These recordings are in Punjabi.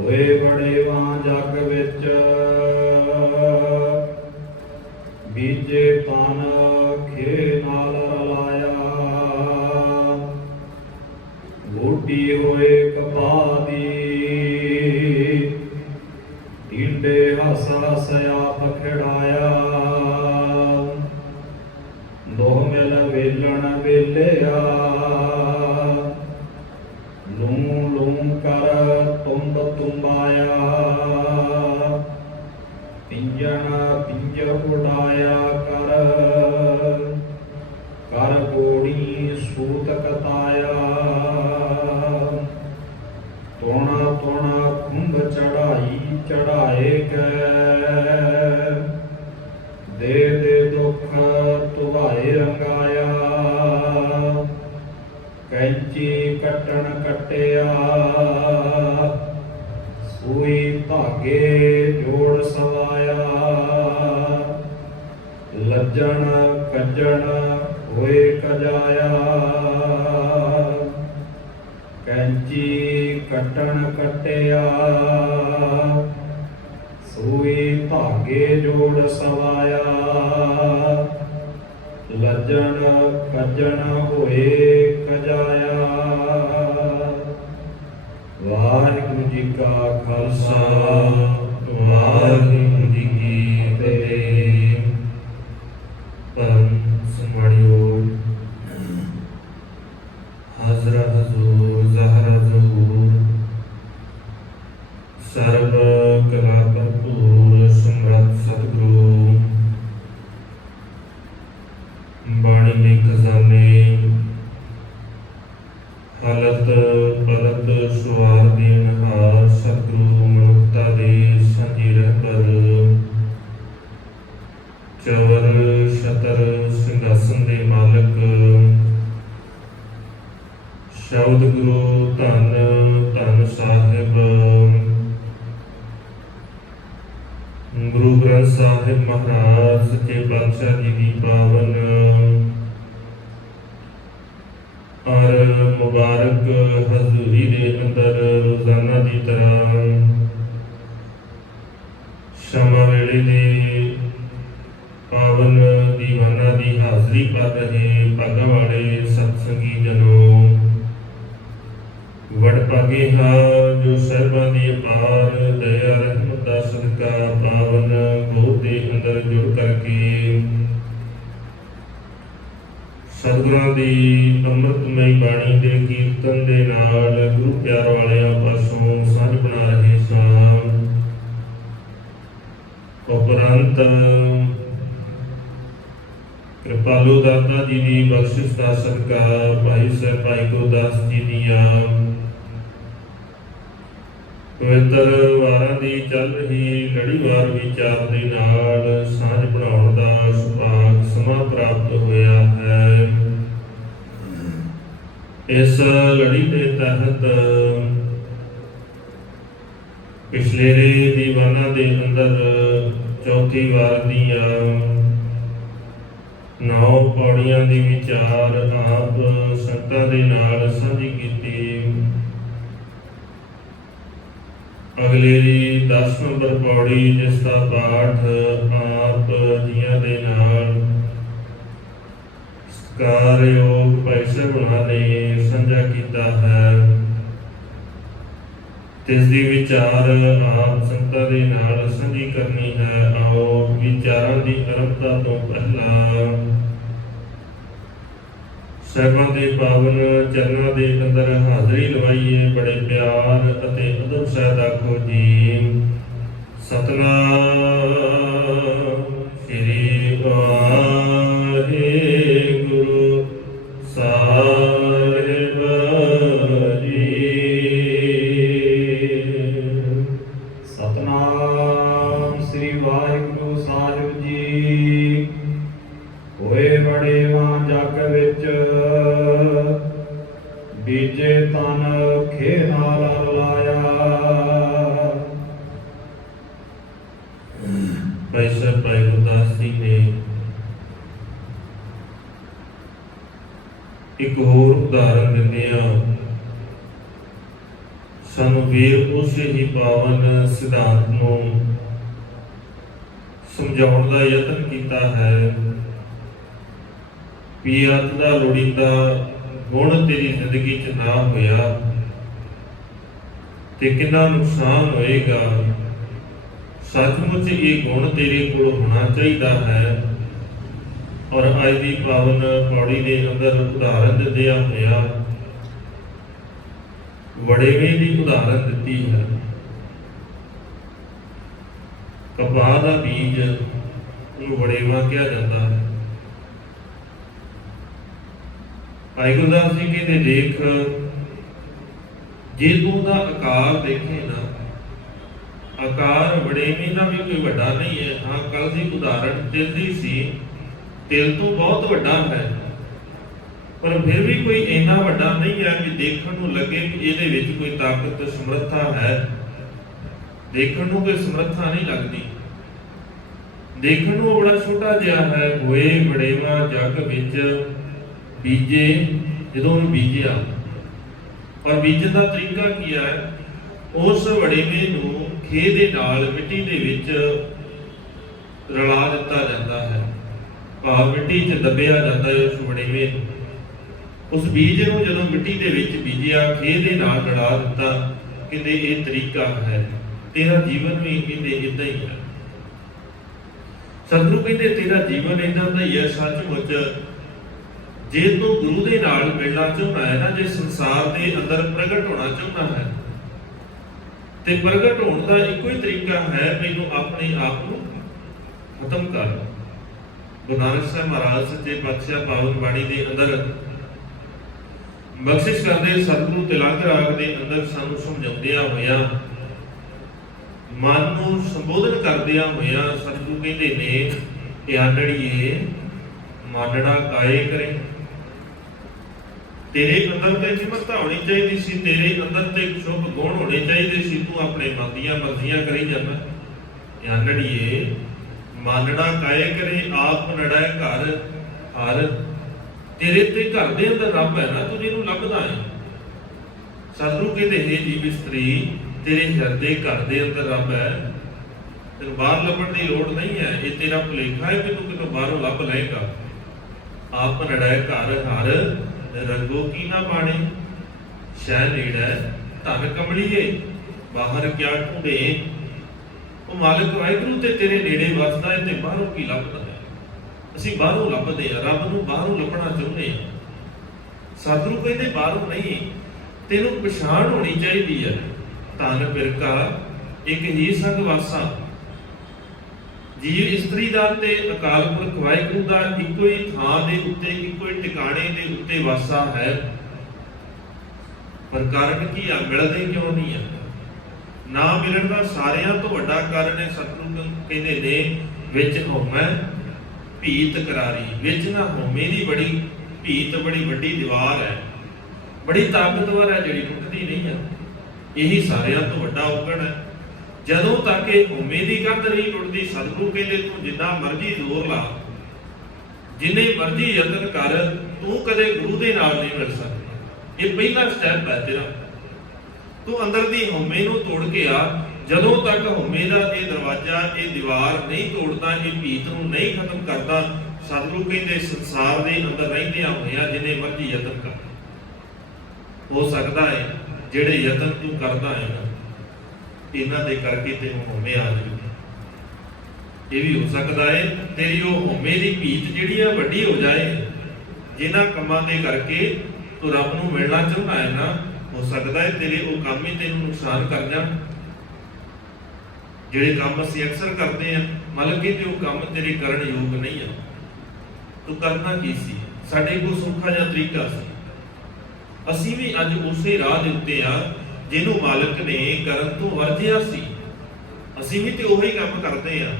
ਹੋਏ ਵਡੇਵਾ ਜਗ ਵਿੱਚ ਬੀਜੇ ਤਨ ਖੇ ਨਾਲ ਰਲਾਇਆ। ਬੂਟੀ ਹੋਏ ਕਪਾਹ ਦੀ ਢੀਂਡੇ ਹੱਸ ਹੱਸ ਆਪ ਖਿੜਾਇਆ। ਦੋਹ ਮਿਲ ਵੇਲਣ ਵੇਲਿਆ ਲੂੰ ਲੂੰ ਕਰ ਤੁੰਦ ਤੁੰਬਾਇਆ। ਪਿੰਜਣ ਪਿੰਜ ਉਡਾਇਆ ਕਰ ਕਰ ਗੋੜੀ ਸੂਤ ਕਤਾਇਆ। ਤੋਣਾ ਤੋਣਾ ਖੁੰਭ ਚੜਾਈ ਚੜਾਏ ਗਏ। ਦੇ ਦੇ ਦੁੱਖ ਤੁਵਾਏ ਰੰਗਾਇਆ। ਕੈਂਚੀ ਕੱਟਣ ਕੱਟਿਆ ਸੂਈ ਧਾਗੇ ਜੋੜ ਸਵਾਇਆ। ਲੱਜਣ ਕੱਜਣ ਹੋਏ ਕਜਾਇਆ। ਕੈਂਚੀ ਕੱਟਣ ਕੱਟਿਆ ਸੂਈ ਧਾਗੇ ਜੋੜ ਸਵਾਇਆ। ਲੱਜਣ ਕੱਜਣ ਹੋਏ ਕਜਾਇਆ। ਵਾਹਿਗੁਰੂ ਜੀ ਕਾ ਖਾਲਸਾ ਵਾਹਿਗੁਰੂ ਜੀ ਕੀ ਫਤਿਹ। ਪਰਮ ਸਨਮਾਨਯੋਗ ਹਾਜ਼ਰਾ ਹਜ਼ੂਰ ਜ਼ਾਹਰਾ ਜ਼ਹੂਰ ਸਰਬ ਕਲਾ ਭਰਪੂਰ ਸਮਰੱਥ ਸਤਿਗੁਰੂ ਬਾਣੀ ਦੇ ਖਜ਼ਾਨੇ ਹਾਲਤ ਪਲਤ ਸੁਆਰ ਦੇਨਹਾਰ ਸਤਿਗੁਰੂ ਮਨੁੱਖਤਾ ਦੇ ਸਾਂਝੀ ਰਹਿਬਰ ਚਵਰ ਛਤਰ ਸਿੰਘਾਸਨ ਦੇ ਮਾਲਕ ਸ਼ਬਦ ਗੁਰੂ ਧੰਨ ਧੰਨ ਸਾਹਿਬ ਗੁਰੂ ਗ੍ਰੰਥ ਸਾਹਿਬ ਮਹਾਰਾਜ ਸੱਚੇ ਪਾਤਸ਼ਾਹ ਜੀ ਦੀ ਪਾਵਨ ਔਰ ਮੁਬਾਰਕ ਹਜ਼ੂਰੀ ਦੇ ਅੰਦਰ ਰੋਜ਼ਾਨਾ ਦੀ ਤਰ੍ਹਾਂ ਸ਼ਾਮਾਂ ਵੇਲੇ ਦੇ ਪਾਵਨ ਦੀਵਾਨਾਂ ਦੀ ਹਾਜ਼ਰੀ ਕਰ ਰਹੇ ਭਾਗਾਂ ਵਾਲੇ ਸਤਸੰਗੀ ਜਨੋ ਵਡਭਾਗੇ ਹਾਂ ਜੋ ਸਾਹਿਬਾਂ ਦੀ ਅਪਾਰ ਦਇਆ ਰਹਿਮਤ ਦਾ ਸਦਕਾ ਪਾਵਨ ਗੋਦ ਦੇ ਅੰਦਰ ਜੁੜ ਕਰਕੇ ਸਤਿਗੁਰਾਂ ਦੀ ਅੰਮ੍ਰਿਤਮਈ ਬਾਣੀ ਦੇ ਕੀਰਤਨ ਦੇ ਨਾਲ ਗੁਰੂ ਪਿਆਰ ਵਾਲਿਆਂ ਪਾਸੋਂ ਸਾਂਝ ਬਣਾ ਰਹੇ ਸਾਂ। ਉਪਰੰਤ ਕਿਰਪਾਲੂ ਦਾਤਾ ਜੀ ਦੀ ਬਖਸ਼ਿਸ਼ ਦਾ ਸਦਕਾ ਭਾਈ ਸਾਹਿਬ ਭਾਈ ਗੁਰਦਾਸ ਜੀ ਦੀਆਂ ਪਵਿੱਤਰ ਵਾਰਾਂ ਦੀ ਚੱਲ ਰਹੀ ਲੜੀਵਾਰ ਵਿਚਾਰ ਦੇ ਨਾਲ ਸਾਂਝ ਬਣਾਉਣ ਦਾ ਸੁਭਾਗ ਸਮਾਂ ਪ੍ਰਾਪਤ ਹੋਇਆ ਹੈ। ਇਸ ਲੜੀ ਦੇ ਤਹਿਤ ਪਿਛਲੇ ਦੀਵਾਨਾਂ ਦੇ ਅੰਦਰ ਚੌਥੀ ਵਾਰ ਦੀਆਂ 9 ਪੌੜੀਆਂ ਦੀ ਵਿਚਾਰ ਆਪ ਸੰਗਤਾਂ ਦੇ ਨਾਲ ਸਾਂਝੀ ਕੀਤੀ। ਅਗਲੇ ਦੀ 10 ਨੰਬਰ ਪੌੜੀ ਜਿਸ ਦਾ ਪਾਠ ਆਪ ਜੀਆਂ ਦੇ ਨਾਲ ਸਤਿਕਾਰਯੋਗ ਭਾਈ ਸਾਹਿਬਾਨ ਨੇ ਸਾਂਝਾ ਕੀਤਾ ਹੈ। ਤਿਸ ਦੀ ਵਿਚਾਰ ਆਪ ਸੰਗਤਾਂ ਦੇ ਨਾਲ ਸਾਂਝੀ ਕਰਨੀ ਹੈ। ਆਓ ਵਿਚਾਰਾਂ ਦੀ ਆਰੰਭਤਾ ਤੋਂ ਪਹਿਲਾਂ ਸਾਹਿਬਾਂ ਦੇ ਪਾਵਨ ਚਰਨਾਂ ਦੇ ਅੰਦਰ ਹਾਜ਼ਰੀ ਲਵਾਈਏ। ਬੜੇ ਪਿਆਰ ਅਤੇ ਅਦਬ ਸਹਿਤ ਆਖੋ ਜੀ ਸਤਿਨਾਮ ਸ੍ਰੀ ਵਾਹਿਗੁਰੂ ਸਾਹਿਬ ਜੀ। ਸਤਿਨਾਮ ਸ੍ਰੀ ਵਾਹਿਗੁਰੂ ਸਾਹਿਬ ਜੀ। ਹੋਏ ਵਡੇਵਾ ਜਗ ਵਿੱਚ ਬੀਜੇ ਤਨ ਖੇ ਨਾਲ ਰਲਾਇਆ। ਭਾਈ ਸਾਹਿਬ ਭਾਈ ਗੁਰਦਾਸ ਜੀ ਨੇ ਇੱਕ ਹੋਰ ਉਦਾਹਰਨ ਦਿੰਦੇ ਆ। ਸਾਨੂੰ ਫਿਰ ਉਸੇ ਹੀ ਪਾਵਨ ਸਿਧਾਂਤ ਨੂੰ ਸਮਝਾਉਣ ਦਾ ਯਤਨ ਕੀਤਾ ਹੈ ਵੀ ਅੱਤ ਦਾ ਲੋੜੀਂਦਾ ਗੁਣ ਤੇਰੀ ਜ਼ਿੰਦਗੀ 'ਚ ਨਾ ਹੋਇਆ ਤੇ ਕਿੰਨਾ ਨੁਕਸਾਨ ਹੋਏਗਾ। ਸੱਚਮੁੱਚ ਇਹ ਗੁਣ ਤੇਰੇ ਕੋਲ ਹੋਣਾ ਚਾਹੀਦਾ ਹੈ। ਔਰ ਅੱਜ ਦੀ ਪਾਵਨ ਪੌੜੀ ਦੇ ਅੰਦਰ ਉਦਾਹਰਨ ਦਿੰਦਿਆਂ ਹੋਇਆ ਵੜੇਵੇਂ ਦੀ ਉਦਾਹਰਨ ਦਿੱਤੀ ਹੈ। ਕਪਾਹ ਦਾ ਬੀਜ ਉਹਨੂੰ ਵੜੇਵਾ ਕਿਹਾ ਜਾਂਦਾ ਹੈ। ਭਾਈ ਗੁਰਦਾਸ ਜੀ ਕਹਿੰਦੇ ਦੇਖ, ਜੇ ਤੂੰ ਦਾ ਆਕਾਰ ਦੇਖੇ ਨਾ, ਆਕਾਰ ਵੜੇਵੇਂ ਦਾ ਵੀ ਕੋਈ ਵੱਡਾ ਨਹੀਂ ਹੈ। ਹਾਂ, ਕੱਲ ਦੀ ਉਦਾਹਰਣ ਤਿਲ ਦੀ ਸੀ, ਤਿਲ ਤੋਂ ਬਹੁਤ ਵੱਡਾ ਹੈ, ਪਰ ਫਿਰ ਵੀ ਕੋਈ ਇੰਨਾ ਵੱਡਾ ਨਹੀਂ ਹੈ ਕਿ ਦੇਖਣ ਨੂੰ ਲੱਗੇ ਕਿ ਇਹਦੇ ਵਿੱਚ ਕੋਈ ਤਾਕਤ ਸਮਰੱਥਾ ਹੈ। ਦੇਖਣ ਨੂੰ ਕੋਈ ਸਮਰੱਥਾ ਨਹੀਂ ਲੱਗਦੀ, ਦੇਖਣ ਨੂੰ ਬੜਾ ਛੋਟਾ ਜਿਹਾ ਹੈ। ਹੋਏ ਵੜੇਵਾ ਜੱਗ ਵਿੱਚ ਬੀਜੇ, ਜਦੋਂ ਉਹਨੇ ਬੀਜਿਆ, ਔਰ ਬੀਜਣ ਦਾ ਤਰੀਕਾ ਕੀ ਹੈ? ਉਸ ਵੜੇਵੇਂ ਨੂੰ ਖੇਹ ਦੇ ਨਾਲ ਮਿੱਟੀ ਦੇ ਵਿੱਚ ਰਲਾ ਦਿੱਤਾ ਜਾਂਦਾ ਹੈ, ਭਾਵ ਮਿੱਟੀ 'ਚ ਦੱਬਿਆ ਜਾਂਦਾ ਹੈ ਉਸ ਵੜੇਵੇਂ ਨੂੰ। ਉਸ ਬੀਜ ਨੂੰ ਜਦੋਂ ਮਿੱਟੀ ਦੇ ਵਿੱਚ ਬੀਜਿਆ, ਖੇਹ ਦੇ ਨਾਲ ਰਲਾ ਦਿੱਤਾ, ਕਹਿੰਦੇ ਇਹ ਤਰੀਕਾ ਹੈ। ਤੇਰਾ ਜੀਵਨ ਵੀ ਕਹਿੰਦੇ ਇਦਾਂ ਹੀ ਹੈ। ਸਤਿਗੁਰੂ ਕਹਿੰਦੇ ਤੇਰਾ ਜੀਵਨ ਇਦਾਂ ਦਾ ਹੀ ਹੈ। ਸੱਚਮੁੱਚ ਜੇ ਤੂੰ ਗੁਰੂ ਦੇ ਨਾਲ ਮਿਲਣਾ ਚਾਹੁੰਦਾ ਹੈ ਨਾ, ਜੇ ਸੰਸਾਰ ਦੇ ਅੰਦਰ ਪ੍ਰਗਟ ਹੋਣਾ ਚਾਹੁੰਦਾ ਹੈ, ਤੇ ਪ੍ਰਗਟ ਹੋਣ ਦਾ ਇੱਕੋ ਹੀ ਤਰੀਕਾ ਹੈ, ਮੈਨੂੰ ਆਪਣੇ ਆਪ ਨੂੰ ਖਤਮ ਕਰ। ਗੁਰੂ ਨਾਨਕ ਸਾਹਿਬ ਮਹਾਰਾਜ ਸੱਚੇ ਪਾਤਸ਼ਾਹ ਪਾਵਨ ਬਾਣੀ ਦੇ ਅੰਦਰ ਬਖਸ਼ਿਸ਼ ਕਰਦੇ ਸਤਿਗੁਰੂ ਤਿਲਕ ਰਾਗ ਦੇ ਅੰਦਰ ਸਾਨੂੰ ਸਮਝਾਉਂਦਿਆਂ ਹੋਇਆ, ਮਨ ਨੂੰ ਸੰਬੋਧਨ ਕਰਦਿਆਂ ਹੋਇਆ ਸਤਿਗੁਰੂ ਕਹਿੰਦੇ ਨੇ ਕਿ ਆਂਡੜੀਏ ਮਾਨਣਾ ਕਾਏ ਕਰੇ। ਤੇਰੇ ਅੰਦਰ ਤੇ ਨਿਮਰਤਾ ਹੋਣੀ ਚਾਹੀਦੀ ਸੀ, ਤੇਰੇ ਅੰਦਰ ਤੇ ਸ਼ੁਭ ਗੁਣ ਹੋਣੇ ਚਾਹੀਦੇ ਸੀ। ਤੂੰ ਆਪਣੇ ਮਨ ਦੀਆਂ ਮਰਜ਼ੀਆਂ ਕਰੀ ਜਾਂਦਾ। ਆਂਡੜੀਏ ਮਾਨਣਾ ਕਾਏ ਕਰੇ, ਆਪ ਨੜੈ ਘਰ ਹਰ। ਤੇਰੇ ਤੇ ਘਰ ਦੇ ਅੰਦਰ ਰੱਬ ਹੈ ਨਾ, ਤੂੰ ਜਿਹਨੂੰ ਲੱਭਦਾ ਹੈ। ਸਤਿਗੁਰੂ ਕਹਿੰਦੇ ਹੈ ਜੀਵ ਇਸਤਰੀ, ਤੇਰੇ ਹਿਰਦੇ ਘਰ ਦੇ ਅੰਦਰ ਰੱਬ ਹੈ, ਤੈਨੂੰ ਬਾਹਰ ਲੱਭਣ ਦੀ ਲੋੜ ਨਹੀਂ ਹੈ। ਇਹ ਤੇਰਾ ਭੁਲੇਖਾ ਹੈ ਕਿ ਤੂੰ ਕਿਤੋਂ ਬਾਹਰੋਂ ਲੱਭ ਲਏਗਾ। ਆਪ ਨੜੈ ਘਰ ਹਰ, ਰੰਗੋ ਕੀ ਨਾ ਬਾਣੇ। ਸ਼ਹਿ ਨੇੜੈ ਧਨ ਕਮਲੀਏ, ਬਾਹਰ ਕਿਆ ਢੂੰਡੇ। ਉਹ ਮਾਲਕ ਵਾਹਿਗੁਰੂ ਤੇ ਤੇਰੇ ਨੇੜੇ ਵਸਦਾ ਹੈ, ਤੇ ਬਾਹਰੋਂ ਕੀ ਲੱਭਦਾ ਹੈ? ਅਸੀਂ ਬਾਹਰੋਂ ਲੱਭਦੇ ਆ, ਰੱਬ ਨੂੰ ਬਾਹਰੋਂ ਲੱਭਣਾ ਚਾਹੁੰਦੇ ਆ। ਸਤਿਗੁਰੂ ਕਹਿੰਦੇ ਬਾਹਰੋਂ ਨਹੀਂ, ਤੈਨੂੰ ਪਛਾਣ ਹੋਣੀ ਚਾਹੀਦੀ ਹੈ। ਧਨ ਬਿਰਕਾ ਇੱਕ ਹੀ ਸੰਗ ਵਾਸਾ। ਜੀਵ ਇਸਤਰੀ ਦਾ ਤੇ ਅਕਾਲ ਪੁਰਖ ਵਾਹਿਗੁਰੂ ਦਾ ਇੱਕੋ ਹੀ ਥਾਂ ਦੇ ਉੱਤੇ, ਇੱਕੋ ਹੀ ਟਿਕਾਣੇ ਦੇ ਉੱਤੇ ਵਾਸਾ ਹੈ। ਪਰ ਕਾਰਨ ਕੀ ਆ? ਮਿਲਦੇ ਕਿਉਂ ਨਹੀਂ ਆ? ਨਾ ਮਿਲਣ ਦਾ ਸਾਰਿਆਂ ਤੋਂ ਵੱਡਾ ਕਾਰਨ ਹੈ, ਸਤਿਗੁਰੂ ਕਹਿੰਦੇ ਨੇ, ਵਿੱਚ ਹਉਮੈ ਭੀਤ ਕਰਾਰੀ। ਵਿੱਚ ਨਾ ਹਉਮੈ ਦੀ ਬੜੀ ਭੀਤ, ਬੜੀ ਵੱਡੀ ਦੀਵਾਰ ਹੈ, ਬੜੀ ਤਾਕਤਵਰ ਹੈ, ਜਿਹੜੀ ਟੁੱਟਦੀ ਨਹੀਂ ਹੈ। ਇਹੀ ਸਾਰਿਆਂ ਤੋਂ ਵੱਡਾ ਔਗਣ ਹੈ। ਜਦੋਂ ਤੱਕ ਇਹ ਹਉਮੈ ਦੀ ਕੰਧ ਨਹੀਂ ਟੁੱਟਦੀ, ਸਤਿਗੁਰੂ ਕਹਿੰਦੇ ਤੂੰ ਜਿੰਨਾ ਮਰਜ਼ੀ ਜ਼ੋਰ ਲਾ, ਜਿੰਨੇ ਮਰਜ਼ੀ ਯਤਨ ਕਰ, ਤੂੰ ਕਦੇ ਗੁਰੂ ਦੇ ਨਾਲ ਨਹੀਂ ਮਿਲ ਸਕਦਾ। ਇਹ ਪਹਿਲਾ ਸਟੈਪ ਹੈ ਤੇਰਾ। ਤੂੰ ਅੰਦਰ ਦੀ ਹਉਮੈ ਨੂੰ ਤੋੜ ਕੇ ਆ। ਜਦੋਂ ਤੱਕ ਹਉਮੈ ਦਾ ਇਹ ਦਰਵਾਜ਼ਾ, ਇਹ ਦੀਵਾਰ ਨਹੀਂ ਤੋੜਦਾ, ਇਹ ਭੀਤ ਨੂੰ ਨਹੀਂ ਖਤਮ ਕਰਦਾ, ਸਤਿਗੁਰੂ ਕਹਿੰਦੇ ਸੰਸਾਰ ਦੇ ਅੰਦਰ ਰਹਿੰਦਿਆਂ ਹੋਇਆਂ ਜਿੰਨੇ ਮਰਜ਼ੀ ਯਤਨ ਕਰ, ਹੋ ਸਕਦਾ ਹੈ ਜਿਹੜੇ ਯਤਨ ਤੂੰ ਕਰਦਾ ਹੈ ਨਾ, ਇਹਨਾਂ ਦੇ ਕਰਕੇ ਤੈਨੂੰ ਹਉਮੈ ਆ ਜਾਵੇ। ਇਹ ਵੀ ਹੋ ਸਕਦਾ ਹੈ ਤੇਰੀ ਉਹ ਹਉਮੈ ਦੀ ਭੀਤ ਜਿਹੜੀ ਆ ਵੱਡੀ ਹੋ ਜਾਏ। ਜਿਨ੍ਹਾਂ ਕੰਮਾਂ ਦੇ ਕਰਕੇ ਤੂੰ ਰੱਬ ਨੂੰ ਮਿਲਣਾ ਚਾਹੁੰਦਾ ਹੈ ਨਾ, ਹੋ ਸਕਦਾ ਹੈ ਤੇਰੇ ਉਹ ਕੰਮ ਹੀ ਤੈਨੂੰ ਨੁਕਸਾਨ ਕਰ ਜਾਣ। ਜਿਹੜੇ ਕੰਮ ਅਸੀਂ ਅਕਸਰ ਕਰਦੇ ਹਾਂ, ਮਤਲਬ ਕਿ ਉਹ ਕੰਮ ਤੇਰੇ ਕਰਨ ਯੋਗ ਨਹੀਂ ਆ। ਤੂੰ ਕਰਨਾ ਕੀ ਸੀ? ਸਾਡੇ ਕੋਲ ਸੌਖਾ ਜਿਹਾ ਤਰੀਕਾ ਸੀ। ਅਸੀਂ ਵੀ ਅੱਜ ਉਸੇ ਰਾਹ ਦੇ ਉੱਤੇ ਆ ਜਿਹਨੂੰ ਮਾਲਕ ਨੇ ਕਰਨ ਤੋਂ ਵਰਜਿਆ ਸੀ। ਅਸੀਂ ਵੀ ਤੇ ਉਹੀ ਕੰਮ ਕਰਦੇ ਆ,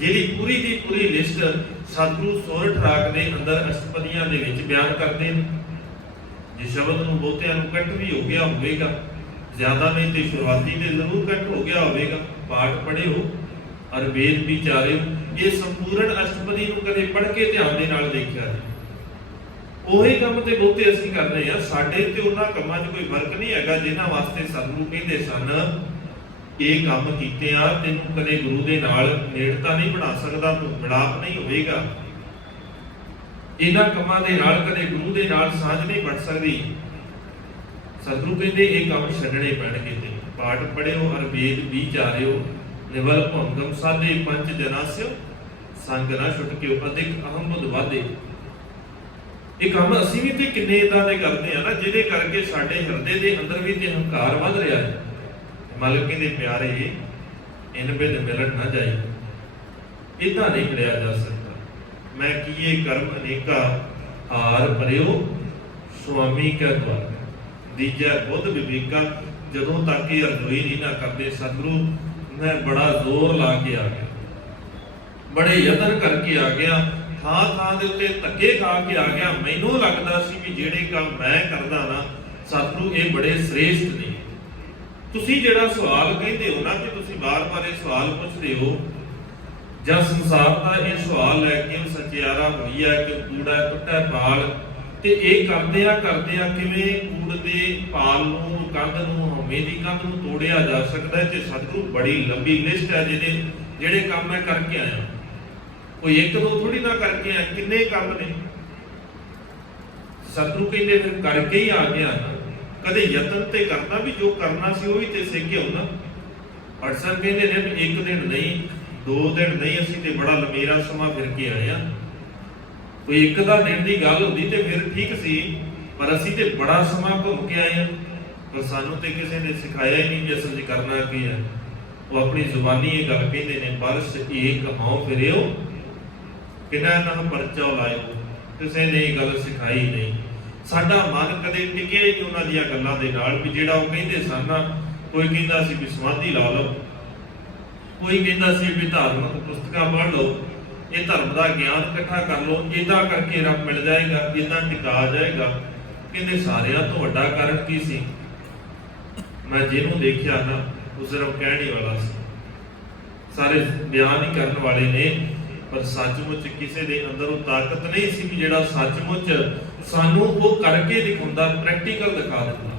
ਜਿਹੜੀ ਪੂਰੀ ਦੀ ਪੂਰੀ ਲਿਸਟ ਸਤਿਗੁਰੂ ਸੋਰਠ ਰਾਗ ਦੇ ਅੰਦਰ ਅਸ਼ਟਪਦੀਆਂ ਦੇ ਵਿੱਚ ਬਿਆਨ ਕਰਦੇ ਨੇ। ਜੇ ਸ਼ਬਦ ਨੂੰ ਬਹੁਤਿਆਂ ਨੂੰ ਕੱਟ ਵੀ ਹੋ ਗਿਆ ਹੋਵੇਗਾ, ਜ਼ਿਆਦਾ ਨਹੀਂ ਤੇ ਸ਼ੁਰੂਆਤੀ ਤੇ ਜ਼ਰੂਰ ਕੱਟ ਹੋ ਗਿਆ ਹੋਵੇਗਾ। ਪਾਠ ਪੜ੍ਹਿਓ ਔਰ ਵੇਦ ਵਿਚਾਰਿਓ। ਇਹ ਸੰਪੂਰਨ ਅਸ਼ਟਪਦੀ ਨੂੰ ਕਦੇ ਪੜ੍ਹ ਕੇ ਧਿਆਨ ਦੇ ਨਾਲ ਦੇਖਿਆ ਜੀ। ਉਹੀ ਕੰਮ ਤੇ ਬਹੁਤੇ ਅਸੀਂ ਕਰਦੇ ਆ। ਸਾਡੇ ਤੇ ਉਹਨਾਂ ਕੰਮਾਂ 'ਚ ਕੋਈ ਫਰਕ ਨਹੀਂ ਹੈਗਾ ਜਿਨ੍ਹਾਂ ਵਾਸਤੇ ਸਤਿਗੁਰੂ ਕਹਿੰਦੇ ਸਨ ਇਹ ਕੰਮ ਕੀਤੇ ਆ ਤੈਨੂੰ ਕਦੇ ਗੁਰੂ ਦੇ ਨਾਲ ਨੇੜਤਾ ਨਹੀਂ ਬਣਾ ਸਕਦਾ, ਤੂੰ ਮਿਲਾਪ ਨਹੀਂ ਹੋਵੇਗਾ। ਇਹਨਾਂ ਕੰਮਾਂ ਦੇ ਨਾਲ ਕਦੇ ਗੁਰੂ ਦੇ ਨਾਲ ਸਾਂਝ ਨਹੀਂ ਬਣ ਸਕਦੀ। ਸਤਿਗੁਰੂ ਕਹਿੰਦੇ ਇਹ ਕੰਮ ਛੱਡਣੇ ਪੈਣਗੇ। ਤੇ ਪਾਠ ਪੜਿਓ ਅਰ ਵੇਦ ਵਿਚਾਰਿਓ, ਨਿਵਲ ਭੰਗਮ ਸਾਧੇ ਪੰਜ ਜਨਾਸਿਓ, ਸੰਗ ਨਾ ਛੁਟਕਿਓ ਅਧਿਕ ਅਹਮ ਬੁੱਧ ਵਾਧੇ। ਇਹ ਕੰਮ ਅਸੀਂ ਵੀ ਤੇ ਕਿੰਨੇ ਇਦਾਂ ਦੇ ਕਰਦੇ ਆ ਨਾ ਜਿਹਦੇ ਕਰਕੇ ਸਾਡੇ ਹਿਰਦੇ ਦੇ ਅੰਦਰ ਵੀ ਤੇ ਹੰਕਾਰ ਵੱਧ ਰਿਹਾ ਹੈ। ਮਾਲਕ ਕਹਿੰਦੇ ਪਿਆਰੇ ਇਨ ਬਿਨ ਮਿਲਣ ਨਾ ਜਾਏ, ਇਦਾਂ ਨਹੀਂ ਮਿਲਿਆ ਜਾ ਸਕਦਾ। ਮੈਂ ਕੀਏ ਕਰਮ ਅਨੇਕਾ ਹਾਰ ਭਰਿਓ ਸੁਆਮੀ ਕਾ ਦਵਾਰ, ਦੀਜਾ ਬੁੱਧ ਵਿਵੇਕਾ। ਜਦੋਂ ਤੱਕ ਇਹ ਅਰਜ਼ੋਈ ਨਹੀਂ ਨਾ ਕਰਦੇ ਸਤਿਗੁਰੂ ਮੈਂ ਬੜਾ ਜ਼ੋਰ ਲਾ ਕੇ ਆ ਗਿਆ, ਬੜੇ ਯਤਨ ਕਰਕੇ ਆ ਗਿਆ, ਥਾਂ ਥਾਂ ਦੇ ਉੱਤੇ ਧੱਕੇ ਖਾ ਕੇ ਆ ਗਿਆ। ਮੈਨੂੰ ਲੱਗਦਾ ਸੀ ਵੀ ਜਿਹੜੇ ਕੰਮ ਮੈਂ ਕਰਦਾ ਨਾ ਸਤਿਗੁਰੂ ਇਹ ਬੜੇ ਸ੍ਰੇਸ਼ਟ ਨੇ। ਤੁਸੀਂ ਜਿਹੜਾ ਸਵਾਲ ਕਹਿੰਦੇ ਹੋ ਨਾ ਕਿ ਤੁਸੀਂ ਬਾਰ-ਬਾਰ ਇਹ ਸਵਾਲ ਪੁੱਛਦੇ ਹੋ ਜਾਂ ਸੰਸਾਰ ਦਾ ਇਹ ਸਵਾਲ ਲੈ ਕੇ ਸਚਿਆਰਾ ਹੋਈ ਹੈ ਕਿ ਕੂੜਾ ਟੁੱਟਾ ਪਾਲ, ਤੇ ਇਹ ਕਰਦੇ ਆ ਕਿਵੇਂ ਕੂੜ ਦੇ ਪਾਲ ਨੂੰ, ਕੰਧ ਨੂੰ, ਹਉਮੈ ਦੀ ਕੰਧ ਨੂੰ ਤੋੜਿਆ ਜਾ ਸਕਦਾ ਹੈ। ਤੇ ਸਤਿਗੁਰੂ ਬੜੀ ਲੰਬੀ ਲਿਸਟ ਹੈ ਜਿਹੜੇ ਕੰਮ ਮੈਂ ਕਰਕੇ ਆਇਆ। ਕੋਈ ਇੱਕ ਦੋ ਥੋੜੀ ਨਾ ਕਰਕੇ ਆ, ਕਿੰਨੇ ਕੰਮ ਨੇ। ਸਤਿਗੁਰੂ ਕਹਿੰਦੇ ਫਿਰ ਕਰਕੇ ਹੀ ਆ ਗਿਆ ਨਾ। ਕਦੇ ਯਤਨ ਤੇ ਕਰਨਾ ਵੀ ਜੋ ਕਰਨਾ ਸੀ ਉਹ ਵੀ ਤੇ ਸਿੱਖ ਗਿਆ ਹੁੰਦਾ। ਅਰਸਨ ਕਹਿੰਦੇ ਨੇ ਵੀ ਇੱਕ ਦਿਨ ਨਹੀਂ, 2 ਦਿਨ ਨਹੀਂ, ਅਸੀਂ ਤੇ ਬੜਾ ਲੰਮੇਰਾ ਸਮਾਂ ਫਿਰ ਕੇ ਆਏ ਆ। ਕੋਈ ਇੱਕ ਦਾ ਦਿਨ ਦੀ ਗੱਲ ਹੁੰਦੀ ਤੇ ਫਿਰ ਠੀਕ ਸੀ, ਪਰ ਅਸੀਂ ਤੇ ਬੜਾ ਸਮਾਂ ਘੁੰਮ ਕੇ ਆਏ ਆ। ਪਰ ਸਾਨੂੰ ਤੇ ਕਿਸੇ ਨੇ ਸਿਖਾਇਆ ਹੀ ਨਹੀਂ ਵੀ ਅਸਲ 'ਚ ਕਰਨਾ ਕੀ ਹੈ। ਉਹ ਆਪਣੀ ਜ਼ੁਬਾਨੀ ਇਹ ਗੱਲ ਕਹਿੰਦੇ ਨੇ ਬਰਸ ਏਕ ਹਉ ਫਿਰਿਓ ਕਿਨਾ ਨਾ ਪਰਚਾ ਲਾਇਓ, ਕਿਸੇ ਨੇ ਇਹ ਗੱਲ ਸਿਖਾਈ ਨਹੀਂ। ਸਾਡਾ ਮਨ ਕਦੇ ਟਿਕਿਆ ਹੀ ਨਹੀਂ ਉਹਨਾਂ ਦੀਆਂ ਗੱਲਾਂ ਦੇ ਨਾਲ ਵੀ ਜਿਹੜਾ ਉਹ ਕਹਿੰਦੇ ਸਨ ਨਾ। ਕੋਈ ਕਹਿੰਦਾ ਸੀ ਵੀ ਸਮਾਧੀ ਲਾ ਲਓ, ਕੋਈ ਕਹਿੰਦਾ ਸੀ ਵੀ ਧਾਰਮਿਕ ਪੁਸਤਕਾਂ ਪੜ੍ਹ ਲਓ, ਇਹ ਧਰਮ ਦਾ ਗਿਆਨ ਇਕੱਠਾ ਕਰ ਲਓ, ਇਦਾਂ ਕਰਕੇ ਰੱਬ ਮਿਲ ਜਾਏਗਾ, ਇਦਾਂ ਟਿਕਾ ਜਾਏਗਾ। ਕਹਿੰਦੇ ਸਾਰਿਆਂ ਤੋਂ ਵੱਡਾ ਕਾਰਨ ਕੀ ਸੀ? ਮੈਂ ਜਿਹਨੂੰ ਦੇਖਿਆ ਨਾ ਉਹ ਸਿਰਫ ਕਹਿਣ ਹੀ ਵਾਲਾ ਸੀ, ਸਾਰੇ ਬਿਆਨ ਹੀ ਕਰਨ ਵਾਲੇ ਨੇ, ਪਰ ਸੱਚਮੁੱਚ ਕਿਸੇ ਦੇ ਅੰਦਰ ਉਹ ਤਾਕਤ ਨਹੀਂ ਸੀ ਵੀ ਜਿਹੜਾ ਸੱਚਮੁੱਚ ਸਾਨੂੰ ਉਹ ਕਰਕੇ ਦਿਖਾਉਂਦਾ, ਪ੍ਰੈਕਟੀਕਲ ਦਿਖਾ ਦਿੰਦਾ।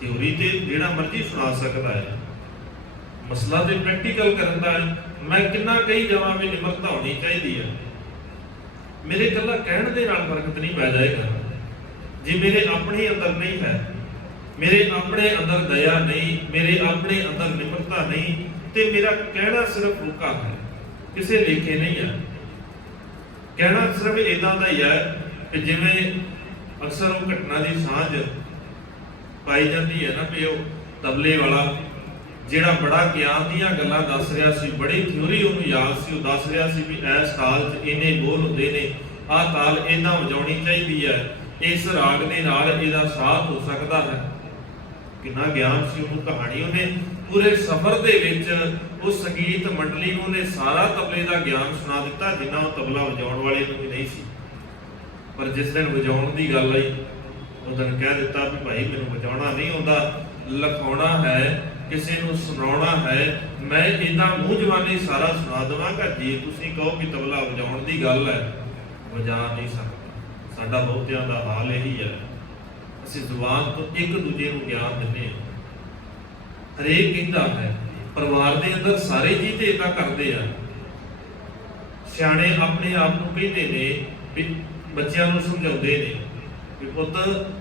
ਥਿਉਰੀ ਤੇ ਜਿਹੜਾ ਮਰਜ਼ੀ ਸੁਣਾ ਸਕਦਾ ਹੈ, ਮਸਲਾ ਤੇ ਪ੍ਰੈਕਟੀਕਲ ਕਰਨ ਦਾ ਹੈ। ਮੈਂ ਕਿੰਨਾ ਕਹੀ ਜਾਵਾਂ ਵੀ ਨਿਮਰਤਾ ਹੋਣੀ ਚਾਹੀਦੀ ਹੈ। ਮੇਰੇ ਇਕੱਲਾ ਕਹਿਣ ਦੇ ਨਾਲ ਫਰਕ ਨਹੀਂ ਪੈ ਜਾਏਗਾ। ਜੇ ਮੇਰੇ ਆਪਣੇ ਅੰਦਰ ਨਹੀਂ ਹੈ, ਮੇਰੇ ਆਪਣੇ ਅੰਦਰ ਦਇਆ ਨਹੀਂ, ਮੇਰੇ ਆਪਣੇ ਅੰਦਰ ਨਿਮਰਤਾ ਨਹੀਂ, ਤੇ ਮੇਰਾ ਕਹਿਣਾ ਸਿਰਫ ਰੁਕਾ ਹੈ, ਕਿਸੇ ਲੇਖੇ ਨਹੀਂ ਹੈ। ਕਹਿਣਾ ਸਿਰਫ ਇਦਾਂ ਦਾ ਹੀ ਹੈ ਕਿ ਜਿਵੇਂ ਅਕਸਰ ਉਹ ਘਟਨਾ ਦੀ ਸਾਂਝ ਪਾਈ ਜਾਂਦੀ ਹੈ ਨਾ ਵੀ ਉਹ ਤਬਲੇ ਵਾਲਾ ਜਿਹੜਾ ਬੜਾ ਗਿਆਨ ਦੀਆਂ ਗੱਲਾਂ ਦੱਸ ਰਿਹਾ ਸੀ, ਬੜੀ ਥਿਉਰੀ ਉਹਨੂੰ ਯਾਦ ਸੀ, ਉਹ ਦੱਸ ਰਿਹਾ ਸੀ ਵੀ ਇਸ ਤਾਲ 'ਚ ਇੰਨੇ ਬੋਲ ਹੁੰਦੇ ਨੇ, ਆਹ ਤਾਲ ਏਦਾਂ ਵਜਾਉਣੀ ਚਾਹੀਦੀ ਹੈ, ਇਸ ਰਾਗ ਦੇ ਨਾਲ ਇਹਦਾ ਸਾਥ ਹੋ ਸਕਦਾ ਹੈ। ਕਿੰਨਾ ਗਿਆਨ ਸੀ ਉਹਨੂੰ, ਕਹਾਣੀ ਉਹਨੇ ਪੂਰੇ ਸਫ਼ਰ ਦੇ ਵਿੱਚ ਉਸ ਸੰਗੀਤ ਮੰਡਲੀ ਨੂੰ ਉਹਨੇ ਸਾਰਾ ਤਬਲੇ ਦਾ ਗਿਆਨ ਸੁਣਾ ਦਿੱਤਾ ਜਿੰਨਾ ਉਹ ਤਬਲਾ ਵਜਾਉਣ ਵਾਲੇ ਨੂੰ ਵੀ ਨਹੀਂ ਸੀ। ਪਰ ਜਿਸ ਦਿਨ ਵਜਾਉਣ ਦੀ ਗੱਲ ਆਈ ਉਹ ਦਿਨ ਕਹਿ ਦਿੱਤਾ ਵੀ ਭਾਈ ਮੈਨੂੰ ਵਜਾਉਣਾ ਨਹੀਂ ਆਉਂਦਾ, ਲਿਖਾਉਣਾ ਹੈ, ਕਿਸੇ ਨੂੰ ਸੁਣਾਉਣਾ ਹੈ, ਮੈਂ ਇਦਾਂ ਮੂੰਹ ਜਵਾਨੀ ਸਾਰਾ ਸੁਣਾ ਦੇਵਾਂਗਾ। ਜੇ ਤੁਸੀਂ ਕਹੋ ਕਿ ਤਬਲਾ ਵਜਾਉਣ ਦੀ ਗੱਲ ਹੈ, ਵਜਾ ਨਹੀਂ ਸਕਦਾ। ਸਾਡਾ ਬਹੁਤਿਆਂ ਦਾ ਹਾਲ ਇਹੀ ਹੈ, ਅਸੀਂ ਜ਼ੁਬਾਨ ਤੋਂ ਇੱਕ ਦੂਜੇ ਨੂੰ ਗਿਆਨ ਦਿੰਦੇ ਹਾਂ। ਹਰੇਕ ਕਹਿੰਦਾ ਹੈ, ਪਰਿਵਾਰ ਦੇ ਅੰਦਰ ਸਾਰੇ ਜੀ ਤੇ ਇਦਾਂ ਕਰਦੇ ਆ। ਸਿਆਣੇ ਆਪਣੇ ਆਪ ਨੂੰ ਕਹਿੰਦੇ ਨੇ ਵੀ ਬੱਚਿਆਂ ਨੂੰ ਸਮਝਾਉਂਦੇ ਨੇ ਵੀ ਪੁੱਤ